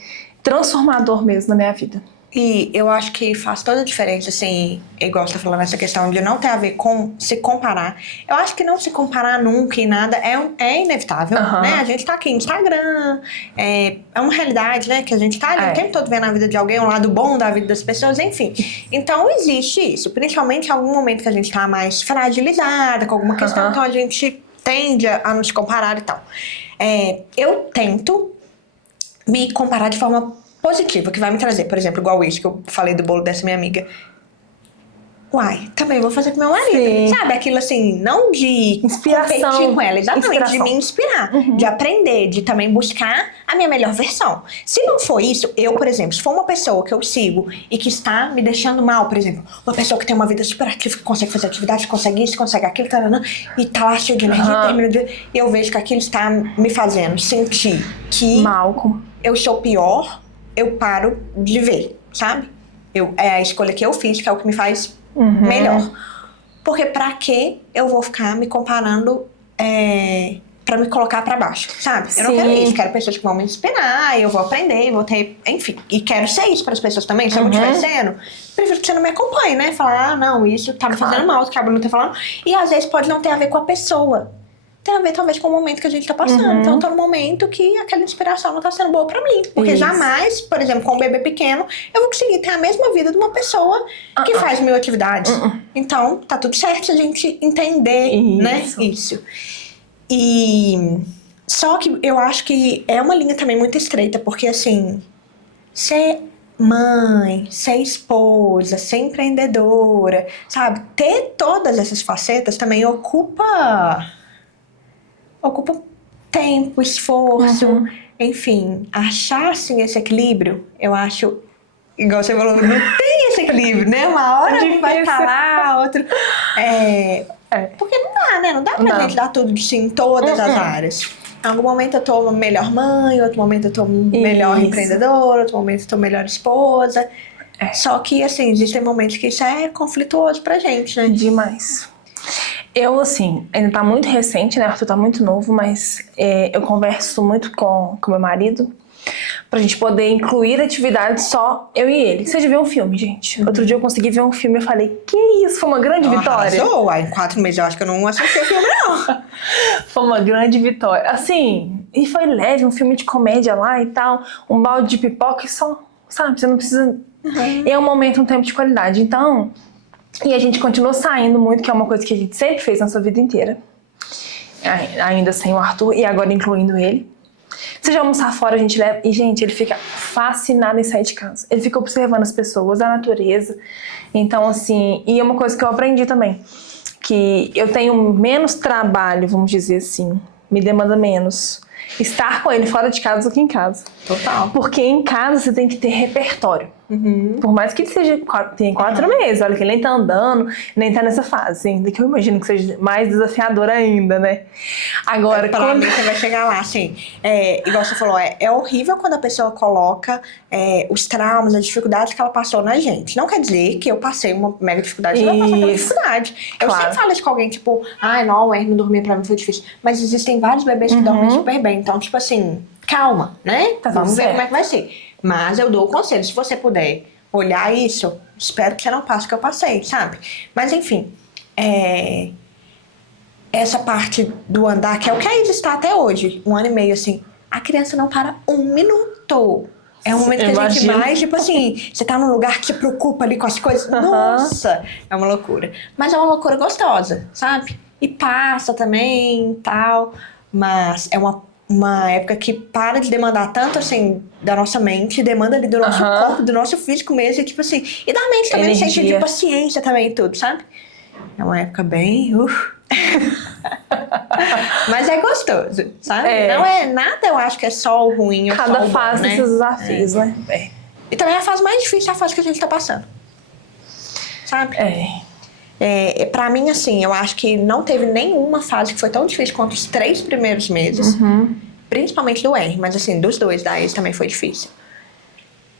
transformador mesmo na minha vida. E eu acho que faz toda a diferença, assim, igual você tá falando, essa questão de não ter a ver com se comparar. Eu acho que não se comparar nunca em nada é inevitável, né? A gente tá aqui no Instagram, é uma realidade, né? Que a gente tá ali o tempo todo vendo a vida de alguém, um lado bom da vida das pessoas, enfim. Então existe isso, principalmente em algum momento que a gente tá mais fragilizada com alguma questão, então a gente tende a nos comparar e tal. eu tento me comparar de forma positiva, que vai me trazer, por exemplo, igual isso que eu falei do bolo dessa minha amiga. Uai, também vou fazer com meu marido. Sim. Sabe? Aquilo assim, não de Inspiração. competir com ela, exatamente, Inspiração. de me inspirar, de aprender, de também buscar a minha melhor versão. Se não for isso, eu, por exemplo, se for uma pessoa que eu sigo e que está me deixando mal, por exemplo, uma pessoa que tem uma vida super ativa, que consegue fazer atividade, consegue isso, consegue aquilo, taranã, e tá lá cheio de energia, termina o dia, e eu vejo que aquilo está me fazendo sentir que Malcolm. eu sou pior, eu paro de ver, sabe? É a escolha que eu fiz, que é o que me faz melhor. Porque pra que eu vou ficar me comparando pra me colocar pra baixo, sabe? Eu não quero isso, quero pessoas que vão me inspirar, eu vou aprender, vou ter, enfim. E quero ser isso pras pessoas também, se eu não estiver sendo, prefiro que você não me acompanhe, né? Falar, não, isso tá me fazendo mal, que a Bruna tá falando. E às vezes pode não ter a ver com a pessoa. Tem a ver talvez com o momento que a gente tá passando. Então eu tô num momento que aquela inspiração não tá sendo boa pra mim. Porque jamais, por exemplo, com um bebê pequeno, eu vou conseguir ter a mesma vida de uma pessoa que faz mil atividades. Então, tá tudo certo se a gente entender, né? Isso. E só que eu acho que é uma linha também muito estreita, porque assim, ser mãe, ser esposa, ser empreendedora, sabe? Ter todas essas facetas também ocupa tempo, esforço, enfim, achar assim esse equilíbrio, eu acho, igual você falou, não tem esse equilíbrio, né? Uma hora vai estar lá, outra. Porque não dá, né? Não dá pra gente dar tudo de si em todas as áreas. Em algum momento eu tô melhor mãe, outro momento eu tô melhor empreendedora, outro momento eu tô melhor esposa. Só que, assim, existem momentos que isso é conflituoso pra gente, né? Demais. Eu, assim, ainda tá muito recente, né? Arthur tá muito novo, mas eu converso muito com meu marido pra gente poder incluir atividades só eu e ele. Você já viu um filme, gente? Outro dia eu consegui ver um filme e eu falei, que isso? Foi uma grande vitória. Arrasou. Em 4 meses eu acho que eu não assisti o filme, não. Foi uma grande vitória. Assim, e foi leve, um filme de comédia lá e tal, um balde de pipoca e só, sabe? Você não precisa... E é um momento, um tempo de qualidade. Então... E a gente continua saindo muito, que é uma coisa que a gente sempre fez na sua vida inteira. Ainda sem o Arthur e agora incluindo ele. Seja almoçar fora, a gente leva... E, gente, ele fica fascinado em sair de casa. Ele fica observando as pessoas, a natureza. Então, assim... E é uma coisa que eu aprendi também. Que eu tenho menos trabalho, vamos dizer assim. Me demanda menos estar com ele fora de casa do que em casa. Total. Porque em casa você tem que ter repertório. Por mais que ele seja tem 4 meses, olha que ele nem tá andando, nem tá nessa fase, ainda que eu imagino que seja mais desafiador ainda, né? Agora, pra mim você vai chegar lá, assim, igual você falou, é horrível quando a pessoa coloca os traumas, as dificuldades que ela passou na gente. Não quer dizer que eu passei uma mega dificuldade, não passei aquela dificuldade. Eu sempre falo isso com alguém, tipo, ai, não, o não dormir pra mim foi difícil. Mas existem vários bebês que dormem super bem, então, tipo assim, calma, né? Vamos ver como é que vai ser. Mas eu dou o conselho, se você puder olhar isso, espero que você não passe o que eu passei, sabe? Mas enfim, essa parte do andar, que é o que a Isa está até hoje, 1 ano e meio, assim, a criança não para 1 minuto. É um momento que a gente mais, tipo assim, você tá num lugar que se preocupa ali com as coisas, nossa, é uma loucura. Mas é uma loucura gostosa, sabe? E passa também, tal, mas é uma época que para de demandar tanto, assim, da nossa mente, demanda ali do nosso corpo, do nosso físico mesmo, e tipo assim, e da mente também, no sentido de paciência também e tudo, sabe? É uma época bem... Mas é gostoso, sabe? Não é nada, eu acho que é só o ruim ou cada só o bom, fase né? tem seus desafios, né? E também a fase mais difícil é a fase que a gente tá passando, sabe? Pra mim, assim, eu acho que não teve nenhuma fase que foi tão difícil quanto os 3 primeiros meses. Principalmente do R, mas assim, dos 2 da Ace também foi difícil.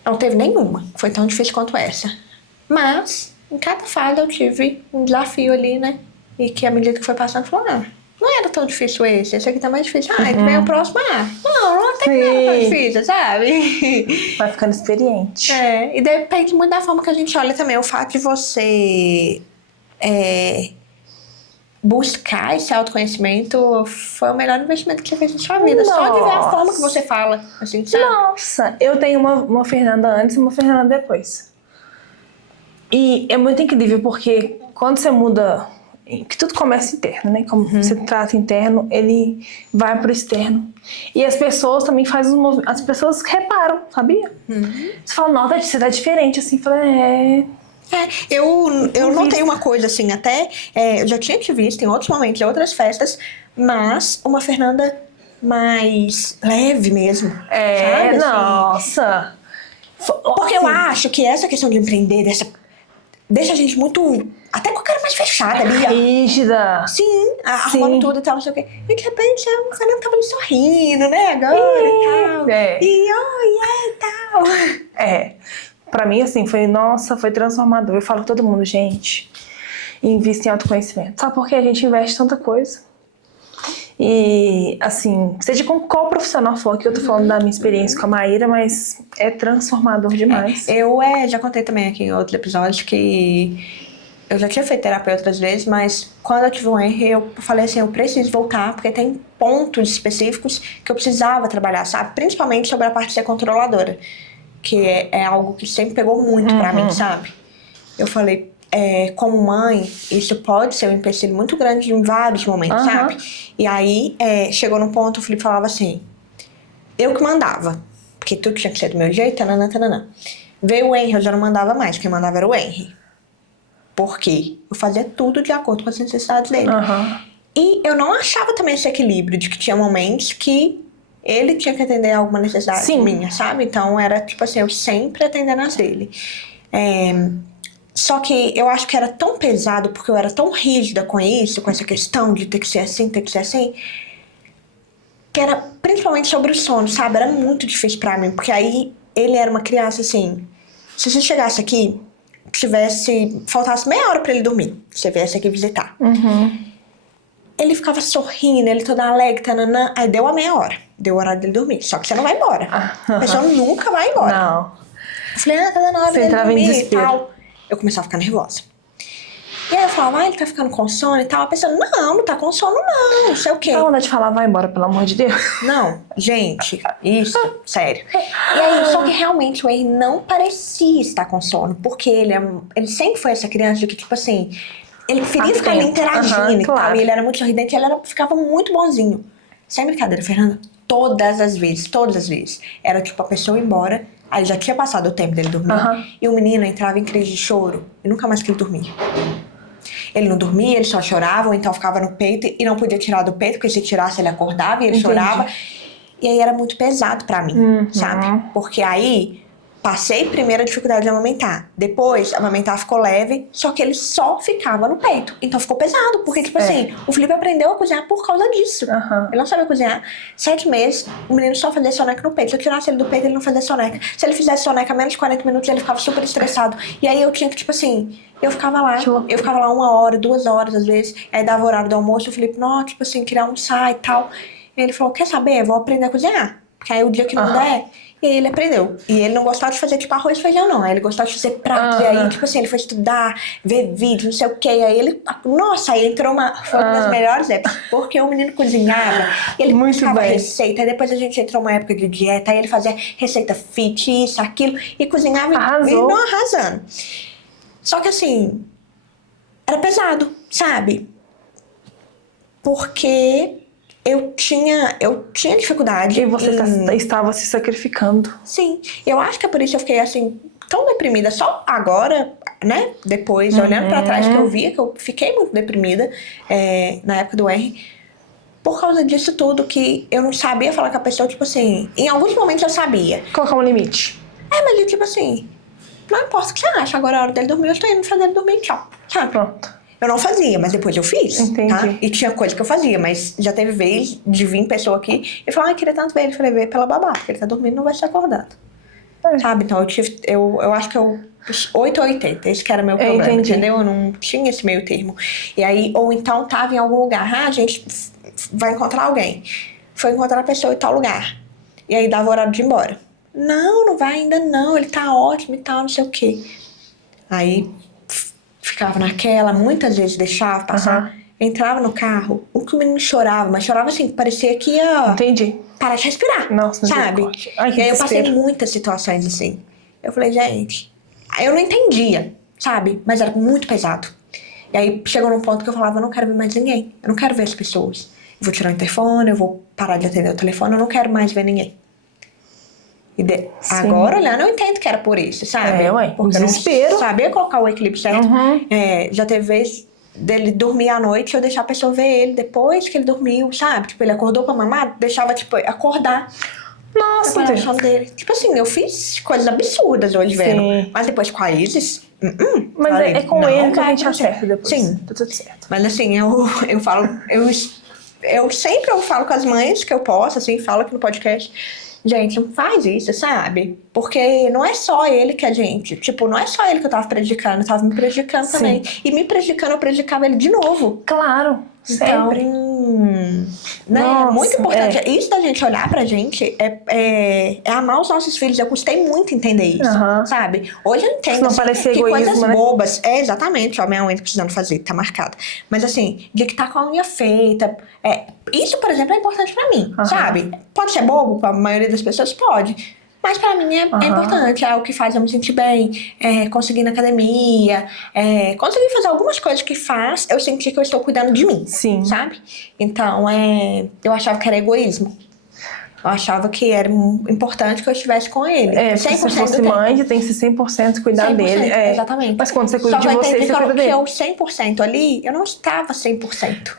Não teve nenhuma que foi tão difícil quanto essa. Mas, em cada fase eu tive um desafio ali, né? E que à medida que foi passando, falou, não era tão difícil esse aqui tá mais difícil. Que vem o próximo, não até que não era tão difícil, sabe? Vai ficando experiente. E depende muito da forma que a gente olha também. O fato de você... buscar esse autoconhecimento foi o melhor investimento que você fez na sua vida. Só de ver a forma que você fala, assim, sabe? Nossa, eu tenho uma Fernanda antes e uma Fernanda depois. E é muito incrível porque quando você muda que tudo começa interno, né? Como você trata interno, ele vai pro externo. E as pessoas também fazem os movimentos. As pessoas reparam, sabia? Você fala, nossa, você tá diferente, assim. Fala, eu notei uma coisa assim, até eu já tinha te visto em outros momentos, em outras festas, mas uma Fernanda mais leve mesmo. Sabe, assim? Nossa. Porque eu acho que essa questão de empreender, deixa a gente muito, até com a cara mais fechada ali. Rígida. Sim, arrumando tudo e tal, não sei o quê. E de repente a Fernanda tava ali sorrindo, né, agora e tal. E tal. Pra mim, assim, foi transformador. Eu falo pra todo mundo, gente, invista em autoconhecimento. Sabe por que a gente investe tanta coisa? E, assim, seja com qual profissional for, que eu tô falando da minha experiência com a Maíra, mas é transformador demais. Eu já contei também aqui em outros episódios que eu já tinha feito terapia outras vezes, mas quando eu tive um erro, eu falei assim, eu preciso voltar, porque tem pontos específicos que eu precisava trabalhar, sabe? Principalmente sobre a parte de ser controladora, que é algo que sempre pegou muito pra mim, sabe? Eu falei, como mãe, isso pode ser um empecilho muito grande em vários momentos, sabe? E aí, chegou num ponto, o Felipe falava assim, eu que mandava, porque tudo tinha que ser do meu jeito, tananã, tananã. Veio o Henry, eu já não mandava mais, quem mandava era o Henry. Por quê? Eu fazia tudo de acordo com as necessidades dele. E eu não achava também esse equilíbrio de que tinha momentos que ele tinha que atender alguma necessidade minha, sabe? Então era tipo assim, eu sempre atendendo as dele. Só que eu acho que era tão pesado, porque eu era tão rígida com isso, com essa questão de ter que ser assim, que era principalmente sobre o sono, sabe? Era muito difícil pra mim, porque aí ele era uma criança assim, se você chegasse aqui, faltasse meia hora pra ele dormir, você viesse aqui visitar. Ele ficava sorrindo, ele todo alegre, tananã, aí deu a meia hora, deu o horário dele dormir, só que você não vai embora. A pessoa nunca vai embora. Não. Eu falei, tá dando hora dele entrava em dormir e desespero. tal. Eu começava a ficar nervosa. E aí eu falava, ele tá ficando com sono e tal. A pessoa, não tá com sono não sei o quê. Dá vontade de falar, vai embora, pelo amor de Deus. Não, gente, isso, sério. E aí, só que realmente o Henry não parecia estar com sono, porque ele sempre foi essa criança de que, tipo assim, ele preferia ficar ali interagindo e tal, e ele era muito sorridente, e ele ficava muito bonzinho. Sem brincadeira, Fernanda, todas as vezes, era tipo a pessoa ir embora, aí já tinha passado o tempo dele dormir, e o menino entrava em crise de choro, e nunca mais que ele dormia. Ele não dormia, ele só chorava, ou então ficava no peito e não podia tirar do peito, porque se tirasse ele acordava e ele chorava. E aí era muito pesado pra mim, sabe? Porque aí passei primeiro a dificuldade de amamentar. Depois, amamentar ficou leve, só que ele só ficava no peito. Então ficou pesado, porque tipo assim, o Felipe aprendeu a cozinhar por causa disso. Ele não sabia cozinhar. 7 meses, o menino só fazia soneca no peito. Se eu tirasse ele do peito, ele não fazia soneca. Se ele fizesse soneca menos de 40 minutos, ele ficava super estressado. E aí eu tinha que, tipo assim, eu ficava lá 1 hora, 2 horas às vezes. Aí dava o horário do almoço, o Felipe, não, tipo assim, queria almoçar e tal. E ele falou, quer saber? Vou aprender a cozinhar. Porque aí o dia que não der... E aí ele aprendeu. E ele não gostava de fazer, tipo, arroz e feijão, não. Ele gostava de fazer pratos. E aí, tipo assim, ele foi estudar, ver vídeos, não sei o quê. E aí ele... Nossa, aí entrou foi uma das melhores épocas. Porque o menino cozinhava. E ele buscava receita. Aí depois a gente entrou numa época de dieta. Aí ele fazia receita fit, isso, aquilo. E cozinhava e não arrasando. Só que assim... Era pesado, sabe? Porque... Eu tinha dificuldade. E você estava se sacrificando. Sim. Eu acho que é por isso que eu fiquei assim, tão deprimida. Só agora, né? Depois, olhando pra trás, que eu via que eu fiquei muito deprimida na época do R. Por causa disso tudo, que eu não sabia falar com a pessoa, tipo assim. Em alguns momentos eu sabia. Colocar um limite. Mas eu, tipo assim, não importa o que você acha. Agora é a hora dele dormir, eu estou indo fazer ele dormir, tchau. Sabe? Pronto. Eu não fazia, mas depois eu fiz. Entendi. Tá? E tinha coisa que eu fazia, mas já teve vez de vir pessoa aqui e falar, queria tanto ver ele. Eu falei, vê pela babá, porque ele tá dormindo e não vai ser acordado. Sabe? Então eu acho que eu 8 ou 80, esse que era meu problema, entendeu? Eu não tinha esse meio termo. E aí, ou então tava em algum lugar, a gente vai encontrar alguém. Foi encontrar a pessoa em tal lugar. E aí dava horário de ir embora. Não vai ainda não, ele tá ótimo e tal, não sei o quê. Aí... ficava naquela, muitas vezes deixava passar, entrava no carro, o que o menino chorava, mas chorava assim, parecia que ia parar de respirar, nossa, sabe? Ai, e aí eu passei muitas situações assim. Eu falei, gente, eu não entendia, sabe? Mas era muito pesado. E aí chegou num ponto que eu falava, eu não quero ver mais ninguém. Eu não quero ver as pessoas. Eu vou tirar o interfone, eu vou parar de atender o telefone, eu não quero mais ver ninguém. Agora, olhando, eu entendo que era por isso, sabe? Porque desespero. Eu não sabia colocar o equilíbrio certo. Já teve vezes dele dormir à noite, eu deixar a pessoa ver ele depois que ele dormiu, sabe? Tipo, ele acordou pra mamar, deixava, tipo, acordar. Nossa, Deus. Dele. Tipo assim, eu fiz coisas absurdas hoje, vendo. Mas depois com a Isis... Mas falei, é com ele que a gente acerta acerta depois. Sim. Tá tudo certo. Mas assim, eu falo... Eu sempre falo com as mães que eu posso, assim, falo aqui no podcast... Gente, não faz isso, sabe? Porque não é só ele que a gente... Tipo, não é só ele que eu tava prejudicando. Eu tava me prejudicando também. E me prejudicando, eu prejudicava ele de novo. Claro. Sempre. Então, né? É muito importante. Isso da gente olhar pra gente é amar os nossos filhos. Eu custei muito entender isso, sabe? Hoje eu entendo não parecer que egoísmo, coisas né? bobas. Exatamente. Ó, minha unha tá precisando fazer, tá marcada. Mas assim, de que tá com a unha feita. Isso, por exemplo, é importante pra mim, sabe? Pode ser bobo pra maioria das pessoas? Pode. Mas pra mim é importante, é o que faz eu me sentir bem, conseguir ir na academia, conseguir fazer algumas coisas que faz eu sentir que eu estou cuidando de mim, sabe? Então, eu achava que era egoísmo. Eu achava que era importante que eu estivesse com ele. 100% se você fosse mãe, você tem que ser 100% cuidar 100%, dele. Exatamente. Mas quando você cuida de você, você cuida dele. Que eu 100% ali, eu não estava 100%.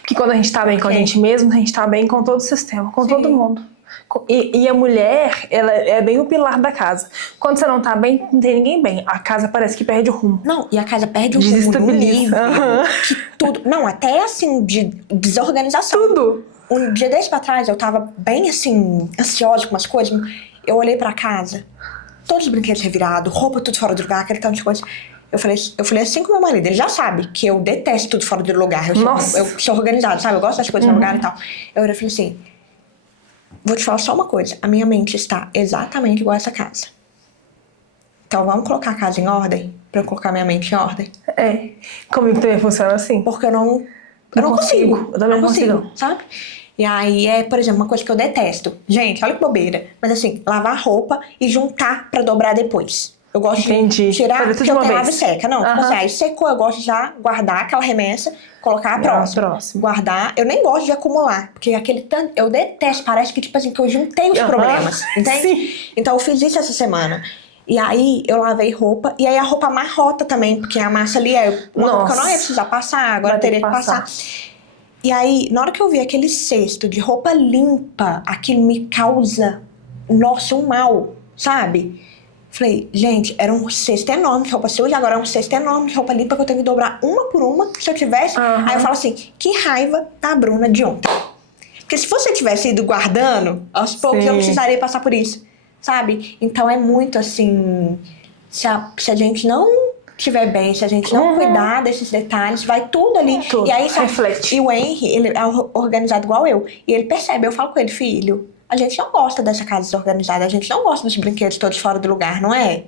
Porque quando a gente tá bem com a gente mesmo, a gente tá bem com todo o sistema, com todo mundo. E a mulher, ela é bem o pilar da casa. Quando você não tá bem, não tem ninguém bem. A casa parece que perde o rumo. Não, e a casa perde o rumo no nível que tudo... Não, até assim, de desorganização. Tudo. Um dia desse pra trás, eu tava bem assim, ansiosa com umas coisas. Eu olhei pra casa, todos os brinquedos revirados, roupa tudo fora do lugar, aquele tanto de coisa. Eu falei assim com meu marido, ele já sabe que eu detesto tudo fora do lugar. Eu sou organizada, sabe? Eu gosto das coisas no lugar e tal. Eu falei assim, vou te falar só uma coisa, a minha mente está exatamente igual a essa casa. Então vamos colocar a casa em ordem, pra eu colocar minha mente em ordem. Comigo também funciona assim. Porque eu não consigo. Eu também não consigo, sabe? E aí por exemplo, uma coisa que eu detesto. Gente, olha que bobeira. Mas assim, lavar roupa e juntar pra dobrar depois. Eu gosto de tirar, porque eu tenho lava e seca. Não, tipo assim, aí secou, eu gosto de já guardar aquela remessa, colocar a próxima. Guardar, eu nem gosto de acumular, porque aquele tanto, eu detesto, parece que tipo assim, que eu juntei os problemas, entende? Sim. Então eu fiz isso essa semana. E aí eu lavei roupa, e aí a roupa amarrota também, porque a massa ali uma roupa que eu não ia precisar passar, agora eu teria que passar. E aí, na hora que eu vi aquele cesto de roupa limpa, aquilo me causa, nossa, um mal, sabe? Falei, gente, era um cesto enorme de roupa suja, agora é um cesto enorme de roupa limpa que eu tenho que dobrar uma por uma, se eu tivesse. Aí eu falo assim, que raiva da Bruna de ontem. Porque se você tivesse ido guardando, aos poucos eu não precisaria passar por isso, sabe? Então é muito assim, se a gente não estiver bem, se a gente não cuidar desses detalhes, vai tudo ali. Tudo. E aí, reflete. E o Henry, ele é organizado igual eu. E ele percebe, eu falo com ele, filho, a gente não gosta dessa casa desorganizada, a gente não gosta dos brinquedos todos fora do lugar, não é?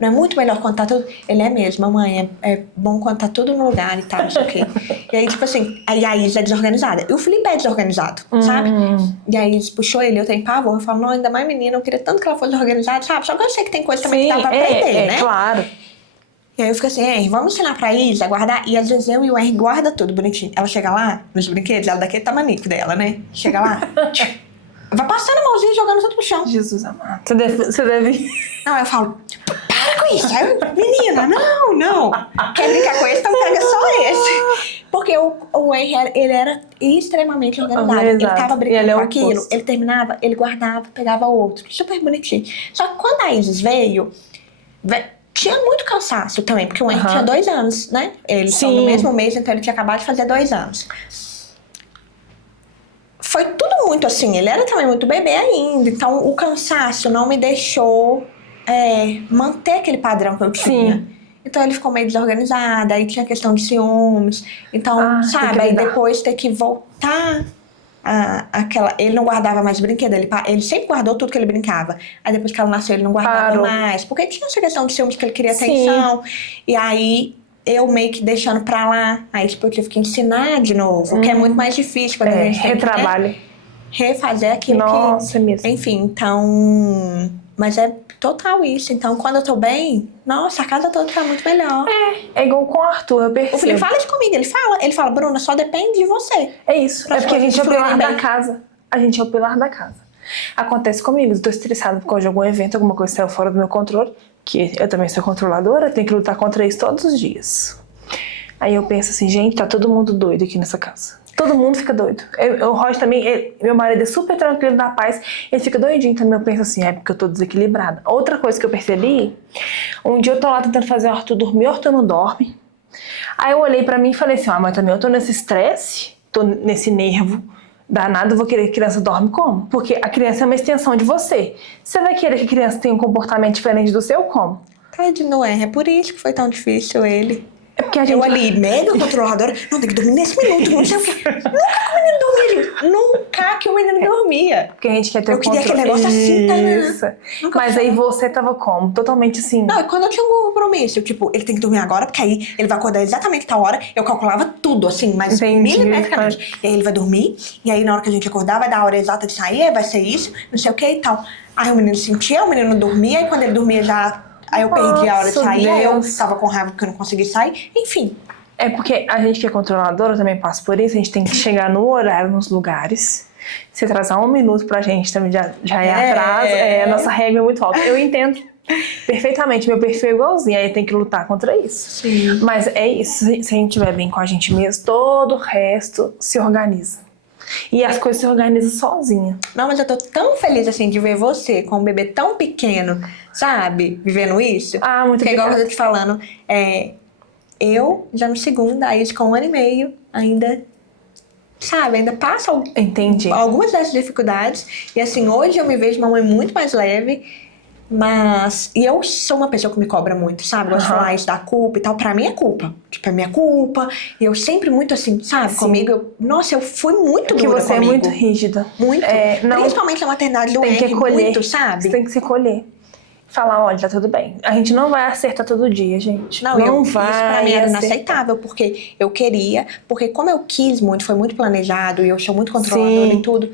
Não é muito melhor quando tá tudo... Ele é mesmo, mamãe, é bom quando tá tudo no lugar e tal, não sei o quê. E aí, tipo assim, aí a Isa é desorganizada. E o Felipe é desorganizado, sabe? E aí Isa puxou ele, eu tenho pavor. Eu falo, não, ainda mais menina, eu queria tanto que ela fosse organizada, sabe? Só que eu sei que tem coisa também que dá pra aprender, né? Claro. E aí eu fico assim, vamos ensinar pra Isa a guardar. E às vezes eu e o R guarda tudo bonitinho. Ela chega lá, nos brinquedos, ela daquele tamanico dela, né? Chega lá... Vai passando a mãozinha e jogando tudo pro chão. Jesus amado. Você deve... Não, eu falo, para com isso. Aí eu, menina, não. Quer brincar com esse, então pega só esse. Porque o Henry, ele era extremamente organizado. Ele tava brincando com aquilo, ele terminava, ele guardava, pegava outro. Super bonitinho. Só que quando a Isis veio, tinha muito cansaço também, porque o Henry tinha 2 anos, né? Eles são no mesmo mês, então ele tinha acabado de fazer 2 anos. Foi tudo muito assim, ele era também muito bebê ainda, então o cansaço não me deixou manter aquele padrão que eu tinha. Então ele ficou meio desorganizado, aí tinha questão de ciúmes, então, sabe, aí depois ter que voltar ele não guardava mais brinquedo, ele sempre guardou tudo que ele brincava, aí depois que ela nasceu ele não guardava mais, porque tinha essa questão de ciúmes que ele queria atenção, e aí... eu meio que deixando pra lá. Aí, tipo, eu tive que ensinar de novo, que é muito mais difícil quando a gente tem retrabalho. Que refazer aquilo Nossa, que... mesmo. Enfim, então... Mas é total isso. Então, quando eu tô bem, nossa, a casa toda tá muito melhor. É igual com o Arthur, eu percebo. O Felipe fala isso comigo, ele fala, Bruna, só depende de você. É isso, é porque a gente é o pilar da casa. A gente é o pilar da casa. Acontece comigo, eu tô estressada por causa de algum evento, alguma coisa saiu fora do meu controle, que eu também sou controladora, tenho que lutar contra isso todos os dias. Aí eu penso assim, gente, tá todo mundo doido aqui nessa casa. Todo mundo fica doido. O Roger também, meu marido é super tranquilo, da paz, ele fica doidinho também. Eu penso assim, é porque eu tô desequilibrada. Outra coisa que eu percebi, um dia eu tô lá tentando fazer o Arthur dormir, o Arthur não dorme. Aí eu olhei pra mim e falei assim, mas também eu tô nesse estresse, tô nesse nervo danado, eu vou querer que a criança dorme como? Porque a criança é uma extensão de você. Você vai querer que a criança tenha um comportamento diferente do seu como? Tadinho, não é por isso que foi tão difícil ele. É porque a gente... Eu ali, mega controladora, não, tem que dormir nesse minuto, não sei o quê. Nunca que o menino dormia, nunca que o menino dormia. Porque a gente quer ter eu queria aquele negócio assim, tá? Isso. Mas aí você tava como? Totalmente assim. Não, e quando eu tinha um compromisso, tipo, ele tem que dormir agora, porque aí ele vai acordar exatamente tal hora, eu calculava tudo, assim, mas milimetricamente. E aí ele vai dormir, e aí na hora que a gente acordar, vai dar a hora exata de sair, vai ser isso, não sei o que e tal. Aí o menino sentia, o menino não dormia, e quando ele dormia já... Aí eu perdi a hora de sair, aí eu tava com raiva porque eu não consegui sair, enfim. É porque a gente que é controladora também passa por isso, a gente tem que chegar no horário nos lugares. Se atrasar 1 minuto pra gente também já é atraso, a nossa regra é muito alta. Eu entendo perfeitamente, meu perfil é igualzinho, aí tem que lutar contra isso. Sim. Mas é isso, se a gente estiver bem com a gente mesmo, todo o resto se organiza. E as coisas se organizam sozinha. Não, mas eu tô tão feliz, assim, de ver você com um bebê tão pequeno, sabe? Vivendo isso. Ah, muito porque obrigada. igual eu tô te falando, eu já no segundo, a Isa com 1 ano e meio, ainda, sabe? Ainda passa Entendi. algumas dessas dificuldades. E assim, hoje eu me vejo uma mãe muito mais leve. Mas... E eu sou uma pessoa que me cobra muito, sabe? Gosto de falar isso da culpa e tal. Pra mim é culpa. Tipo, é minha culpa. E eu sempre muito assim, sabe? Sim. Comigo. Nossa, eu fui muito Porque dura você comigo. é muito rígida. Muito. Não, Principalmente na maternidade do tem que Henry, acolher. muito, sabe? Você tem que se acolher. Falar, olha, tá tudo bem. A gente não vai acertar todo dia, gente. Não vai. Isso pra mim era acertar. inaceitável, porque eu queria... Porque como eu quis muito, foi muito planejado, e eu sou muito controladora Sim. e tudo...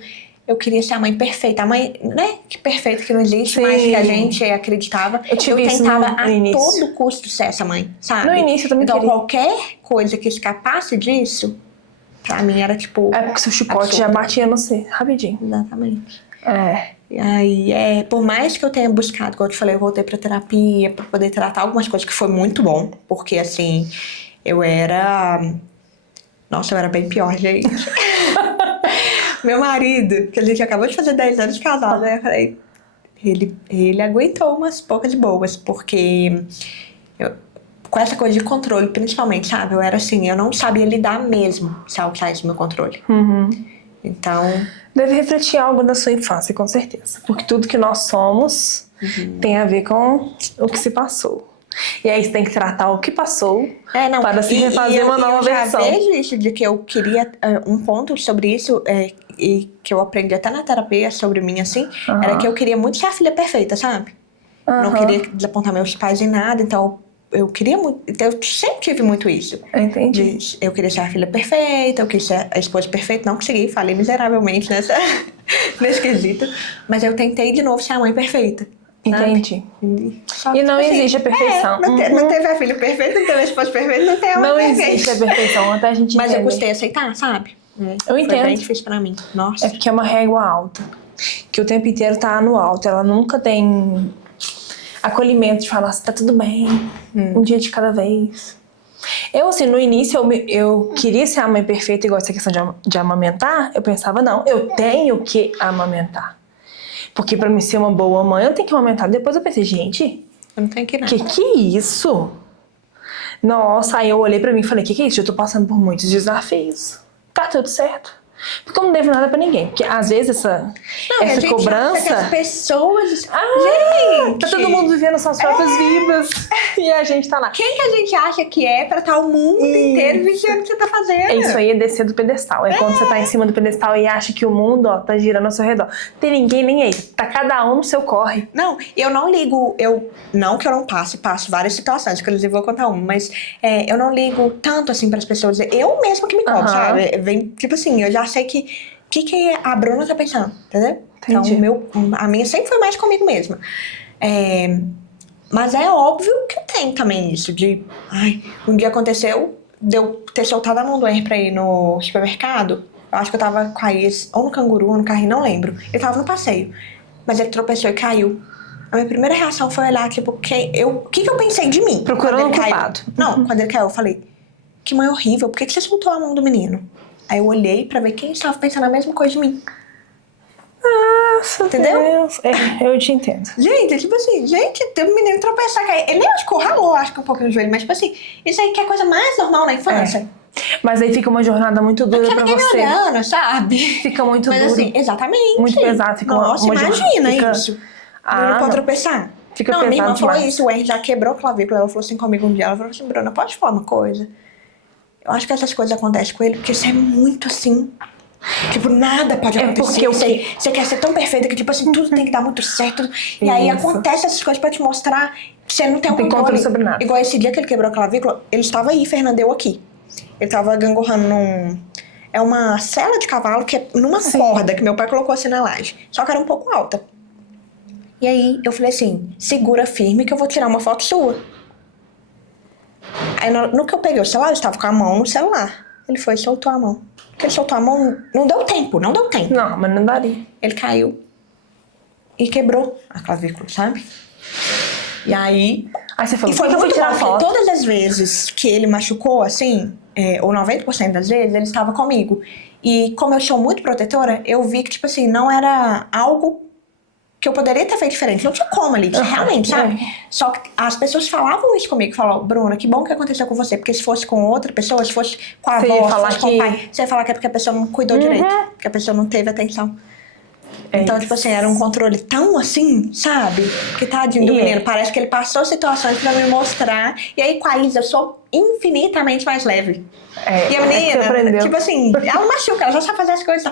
Eu queria ser a mãe perfeita. A mãe, né? Que perfeita, que não existe, Sim. mas que a gente acreditava. Eu tive isso tentava no a início. todo custo ser essa mãe, sabe? No início eu também então, queria. qualquer coisa que escapasse disso, pra mim era tipo... É porque seu chicote absurdo. já batia no você, rapidinho. Exatamente. É. E aí, por mais que eu tenha buscado, como eu te falei, eu voltei pra terapia, pra poder tratar algumas coisas, que foi muito bom. Porque, assim, eu era... Nossa, eu era bem pior, gente. Meu marido, que a gente acabou de fazer 10 anos de casado, né? Eu falei, ele aguentou umas poucas boas, porque com essa coisa de controle, principalmente, sabe? Eu era assim, eu não sabia lidar mesmo se algo saísse do meu controle. Então... Deve refletir algo da sua infância, com certeza. Porque tudo que nós somos tem a ver com o que se passou. E aí você tem que tratar o que passou para se refazer uma nova versão. Eu já vejo isso, de que eu queria... um ponto sobre isso, e que eu aprendi até na terapia sobre mim, assim, era que eu queria muito ser a filha perfeita, sabe? Não queria desapontar meus pais em nada, então eu queria muito... Então eu sempre tive muito isso. Eu entendi. Eu queria ser a filha perfeita, eu queria ser a esposa perfeita, não consegui, falei miseravelmente nesse quesito, mas eu tentei de novo ser a mãe perfeita. Entendi. Só E não assim, existe a perfeição. Não teve a filha perfeita, não teve a esposa perfeita, não tem a mãe Não perfeita. existe a perfeição, até a gente Mas entender. eu custei aceitar, sabe? Eu entendo. Foi bem difícil pra mim. Nossa. É porque é uma régua alta. Que o tempo inteiro tá no alto. Ela nunca tem acolhimento de falar assim, tá tudo bem. Um dia de cada vez. Eu, assim, no início eu queria ser a mãe perfeita, igual essa questão de amamentar. Eu pensava, não, eu tenho que amamentar. Porque pra mim ser uma boa mãe, eu tenho que amamentar. Depois eu pensei, gente, Eu não tenho que nada. que é isso? Nossa, aí eu olhei pra mim e falei, que é isso? Eu tô passando por muitos desafios. Tá tudo certo. Porque eu não devo nada pra ninguém. Porque às vezes essa a gente cobrança... acha que as pessoas... gente! Tá todo mundo vivendo suas próprias vidas. E a gente tá lá. Quem que a gente acha que é pra estar o mundo inteiro vigiando o que você tá fazendo? É isso aí, é descer do pedestal. É quando você tá em cima do pedestal e acha que o mundo, ó, tá girando ao seu redor. Tem ninguém nem aí. Tá cada um no seu corre. Não, eu não ligo, não que eu não passo várias situações, inclusive vou contar uma, mas eu não ligo tanto assim pras pessoas, eu mesma que me cobro, sabe? Vem, tipo assim, eu já sei que a Bruna tá pensando, entendeu? Entendi. Então, a minha sempre foi mais comigo mesma. Mas é óbvio que eu tenho também isso de... Ai, um dia aconteceu de eu ter soltado a mão do Henry pra ir no supermercado. Eu acho que eu tava com a Iris, ou no canguru, ou no carrinho, não lembro. Ele tava no passeio. Mas ele tropeçou e caiu. A minha primeira reação foi olhar, tipo, o que eu pensei de mim? Procurando um culpado. Não, quando ele caiu, eu falei, que mãe horrível, por que você soltou a mão do menino? Aí eu olhei pra ver quem estava pensando a mesma coisa de mim. Nossa, entendeu? Deus. Eu te entendo. Gente, tipo assim, tem um menino tropeçar, cair. Ele nem escorralou, acho que um pouco no joelho, mas tipo assim, isso aí que é a coisa mais normal na infância. Mas aí fica uma jornada muito dura pra ninguém você. me olhando, sabe? Fica muito mas duro. assim, exatamente. Muito pesado. Fica Nossa, uma imagina fica... isso. Não pode tropeçar. Fica não, pesado minha irmã falou demais. isso, o R já quebrou a clavícula. Ela falou assim comigo um dia, ela falou assim, Bruna, pode falar uma coisa? Eu acho que essas coisas acontecem com ele porque você é muito assim. Tipo, nada pode acontecer. Você quer ser tão perfeita que, tipo assim, tudo tem que dar muito certo. E aí acontece essas coisas pra te mostrar que você não tem o controle sobre nada. Igual esse dia que ele quebrou a clavícula, ele estava aí, Fernandeu, aqui. Ele tava gangorrando num... É uma sela de cavalo que é numa corda que meu pai colocou assim na laje. Só que era um pouco alta. E aí eu falei assim, segura firme que eu vou tirar uma foto sua. Aí no que eu peguei o celular, eu estava com a mão no celular. Ele foi e soltou a mão. Porque ele soltou a mão, não deu tempo. Não, mas não daria. Ele caiu e quebrou a clavícula, sabe? E aí... Aí você falou, e foi muito tirar bom, foto. porque todas as vezes que ele machucou, assim, ou 90% das vezes, ele estava comigo. E como eu sou muito protetora, eu vi que, tipo assim, não era algo que eu poderia ter feito diferente. Não tinha como ali, realmente, sabe? Só que as pessoas falavam isso comigo. Falavam, Bruna, que bom que aconteceu com você. Porque se fosse com outra pessoa, se fosse com a avó, se fosse com o pai, você ia falar que é porque a pessoa não cuidou direito. Que a pessoa não teve atenção. Então, tipo assim, era um controle tão assim, sabe? Que tadinho do menino. Parece que ele passou situações pra me mostrar. E aí, com a Isa, eu sou infinitamente mais leve. E a menina, tipo assim, ela machuca, ela já sabe fazer as coisas.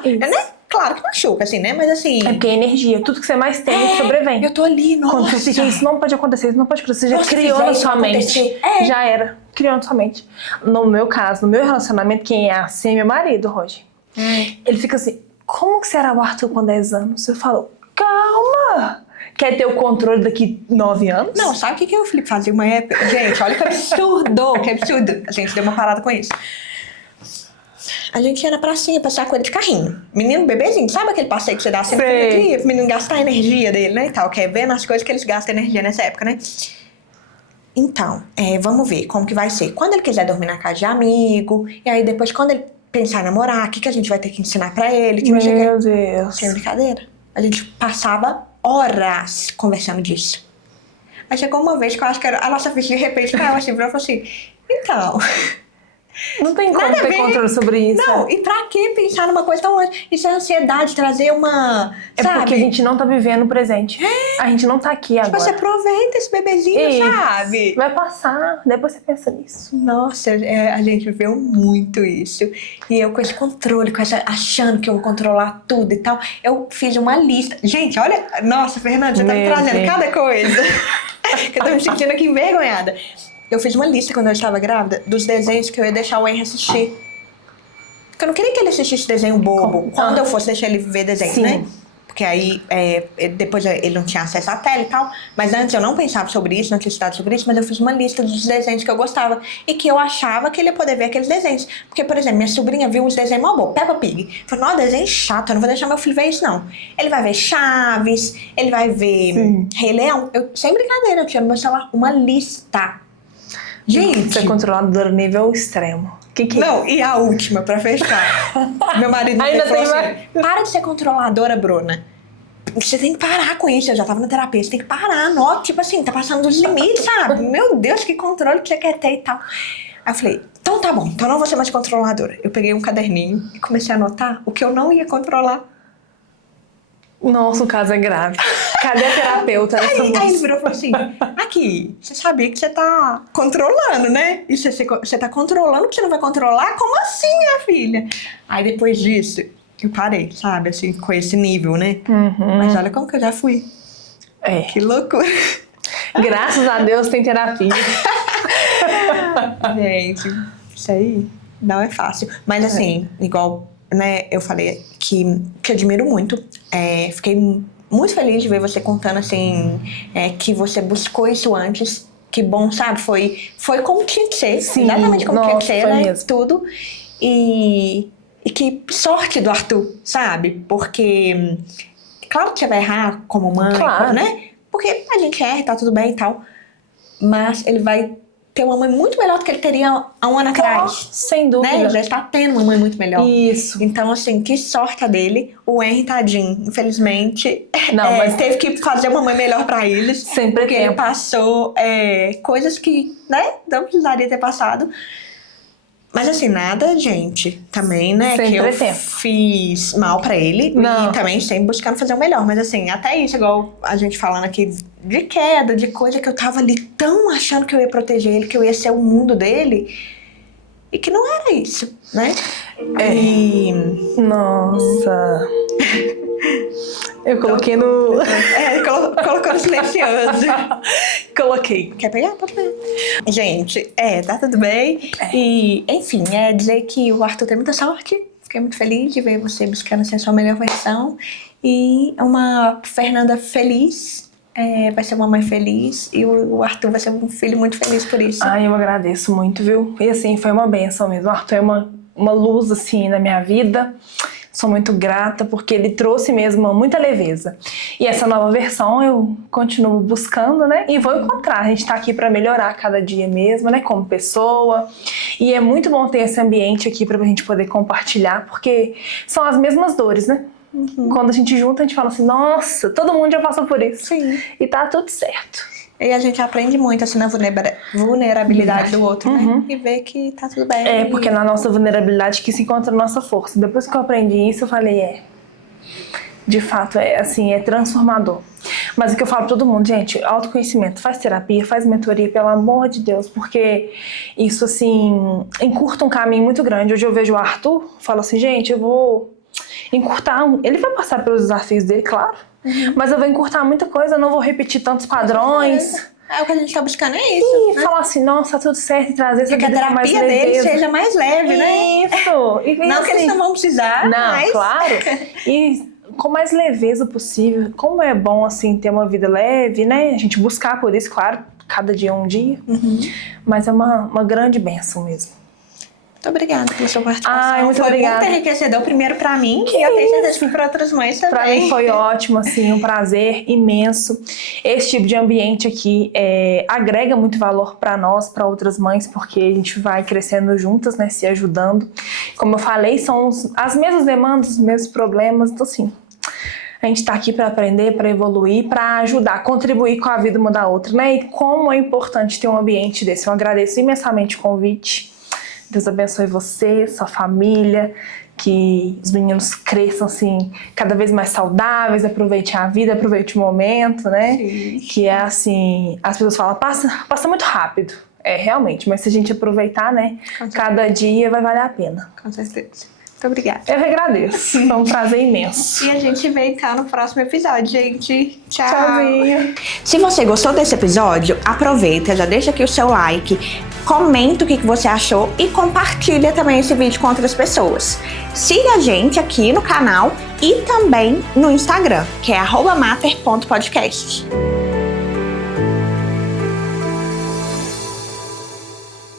Claro que machuca, assim, né? Mas assim... É porque é energia. Tudo que você mais tem, sobrevém. Eu tô ali, nossa. Quando você fica, isso não pode acontecer, isso não pode acontecer. Você já criou na sua mente. Já era. Criou na sua mente. No meu caso, no meu relacionamento, quem é assim é meu marido, Roger. Ele fica assim, como que será o Arthur com 10 anos? Eu falo, calma. Quer ter o controle daqui 9 anos? Não, sabe o que o Felipe fazia uma época? Gente, olha que absurdo, que absurdo. A gente deu uma parada com isso. A gente ia na pracinha passear com ele de carrinho. Menino, bebezinho, sabe aquele passeio que você dá assim? O menino gastar a energia dele, né, e tal. Que é vendo as coisas que eles gastam energia nessa época, né? Então, vamos ver como que vai ser. Quando ele quiser dormir na casa de amigo, e aí depois quando ele pensar em namorar, o que a gente vai ter que ensinar pra ele? Que Meu Deus. Sem brincadeira. A gente passava horas conversando disso. Aí chegou uma vez que eu acho que a nossa ficha de repente caiu assim, pra eu falei assim, então... Não tem como ter controle sobre isso. Não, e pra que pensar numa coisa tão longe? Isso é ansiedade, trazer uma... sabe? Porque a gente não tá vivendo o presente. A gente não tá aqui agora. Você aproveita esse bebezinho, sabe? Vai passar, depois você pensa nisso. Nossa, a gente viveu muito isso. E eu com esse controle, achando que eu vou controlar tudo e tal. Eu fiz uma lista. Gente, olha... Nossa, Fernanda, você tá me trazendo cada coisa. Que eu tô me sentindo aqui envergonhada. Eu fiz uma lista quando eu estava grávida dos desenhos que eu ia deixar o Henry assistir. Porque eu não queria que ele assistisse desenho bobo. Quando eu fosse deixar ele ver desenho, né? Porque aí, depois ele não tinha acesso à tela e tal. Mas antes eu não pensava sobre isso, não tinha estudado sobre isso. Mas eu fiz uma lista dos desenhos que eu gostava. E que eu achava que ele ia poder ver aqueles desenhos. Porque, por exemplo, minha sobrinha viu uns desenhos mal bobos. Peppa Pig. Falei, não, desenho chato, eu não vou deixar meu filho ver isso, não. Ele vai ver Chaves, ele vai ver Rei Leão. Sem brincadeira, eu tinha no meu celular uma lista. Gente, você é controladora nível extremo. Que não, e a última, pra fechar. Meu marido ainda falou tem assim, para de ser controladora, Bruna. Você tem que parar com isso. Eu já tava na terapia, você tem que parar. Não, tipo assim, tá passando dos limites, sabe? Meu Deus, que controle que você quer ter e tal. Aí eu falei, então tá bom, então não vou ser mais controladora. Eu peguei um caderninho e comecei a anotar o que eu não ia controlar. Nossa, o caso é grave. Cadê a terapeuta? Aí ele virou e falou assim, aqui, você sabia que você tá controlando, né? E você tá controlando o que você não vai controlar? Como assim, minha filha? Aí depois disso, eu parei, sabe? Assim, com esse nível, né? Mas olha como que eu já fui. Que loucura. Graças a Deus tem terapia. Gente, isso aí não é fácil. Mas assim, igual... né, eu falei que te admiro muito. Fiquei muito feliz de ver você contando, assim, que você buscou isso antes. Que bom, sabe? Foi como tinha que ser. Sim, exatamente como tinha que ser, né? Mesmo. Tudo. E que sorte do Arthur, sabe? Porque, claro que você vai errar como mãe, claro, né? Porque a gente erra e tá tudo bem e tal. Mas ele vai ter uma mãe muito melhor do que ele teria há um ano atrás. Sem dúvida. Né? Ele já está tendo uma mãe muito melhor. Isso. Então, assim, que sorte a dele. O Henry, tadinho, infelizmente, mas teve que fazer uma mãe melhor pra eles. Sempre porque ele passou coisas que, né, não precisaria ter passado. Mas assim, nada, gente, também, né, sempre que eu fiz mal pra ele. Não. E também sempre buscando fazer o melhor. Mas assim, até isso, igual a gente falando aqui de queda, de coisa que eu tava ali tão achando que eu ia proteger ele, que eu ia ser o mundo dele. E que não era isso, né? Nossa. Eu coloquei no... colocou no silencioso. Coloquei. Quer pegar? Pode pegar. Gente, tá tudo bem. E, enfim, dizer que o Arthur tem muita sorte. Fiquei muito feliz de ver você buscando ser a sua melhor versão. E uma Fernanda feliz. Vai ser uma mãe feliz. E o Arthur vai ser um filho muito feliz por isso. Ai, eu agradeço muito, viu? E assim, foi uma bênção mesmo. O Arthur é uma luz, assim, na minha vida. Sou muito grata porque ele trouxe mesmo muita leveza. E essa nova versão eu continuo buscando, né? E vou encontrar. A gente tá aqui pra melhorar cada dia mesmo, né? Como pessoa. E é muito bom ter esse ambiente aqui pra gente poder compartilhar, porque são as mesmas dores, né? Uhum. Quando a gente junta, a gente fala assim, nossa, todo mundo já passou por isso. Sim. E tá tudo certo. E a gente aprende muito, assim, na vulnerabilidade do outro, né? E ver que tá tudo bem. Porque na nossa vulnerabilidade que se encontra a nossa força. Depois que eu aprendi isso, eu falei, de fato, assim, é transformador. Mas o que eu falo pra todo mundo, gente, autoconhecimento, faz terapia, faz mentoria, pelo amor de Deus, porque isso, assim, encurta um caminho muito grande. Hoje eu vejo o Arthur, falo assim, gente, eu vou encurtar, ele vai passar pelos desafios dele, claro, mas eu vou encurtar muita coisa, eu não vou repetir tantos padrões. O que a gente tá buscando é isso. E falar assim, nossa, tá tudo certo, e trazer essa que a terapia dele seja mais leve, né? Isso. E não assim, que eles não vão precisar, mas... claro. E com mais leveza possível. Como é bom, assim, ter uma vida leve, né? A gente buscar por isso, claro, cada dia é um dia. Mas é uma grande bênção mesmo. Muito obrigada pela sua participação. Muito foi obrigada. Muito enriquecedor, primeiro pra mim, e eu tenho certeza que para outras mães também. Pra mim foi ótimo, assim, um prazer imenso. Esse tipo de ambiente aqui agrega muito valor pra nós, pra outras mães, porque a gente vai crescendo juntas, né, se ajudando. Como eu falei, são as mesmas demandas, os mesmos problemas, então assim... A gente tá aqui para aprender, para evoluir, para ajudar, contribuir com a vida uma da outra, né? E como é importante ter um ambiente desse. Eu agradeço imensamente o convite. Deus abençoe você, sua família, que os meninos cresçam, assim, cada vez mais saudáveis, aproveite a vida, aproveite o momento, né? Sim. Que é assim, as pessoas falam, passa muito rápido. Realmente, mas se a gente aproveitar, né? Cada dia vai valer a pena. Com certeza. Muito obrigada. Eu que agradeço. Foi um prazer imenso. E a gente vê então no próximo episódio, gente. Tchau. Tchauzinho. Se você gostou desse episódio, aproveita, já deixa aqui o seu like, comenta o que você achou e compartilha também esse vídeo com outras pessoas. Siga a gente aqui no canal e também no Instagram, que é @mater.podcast.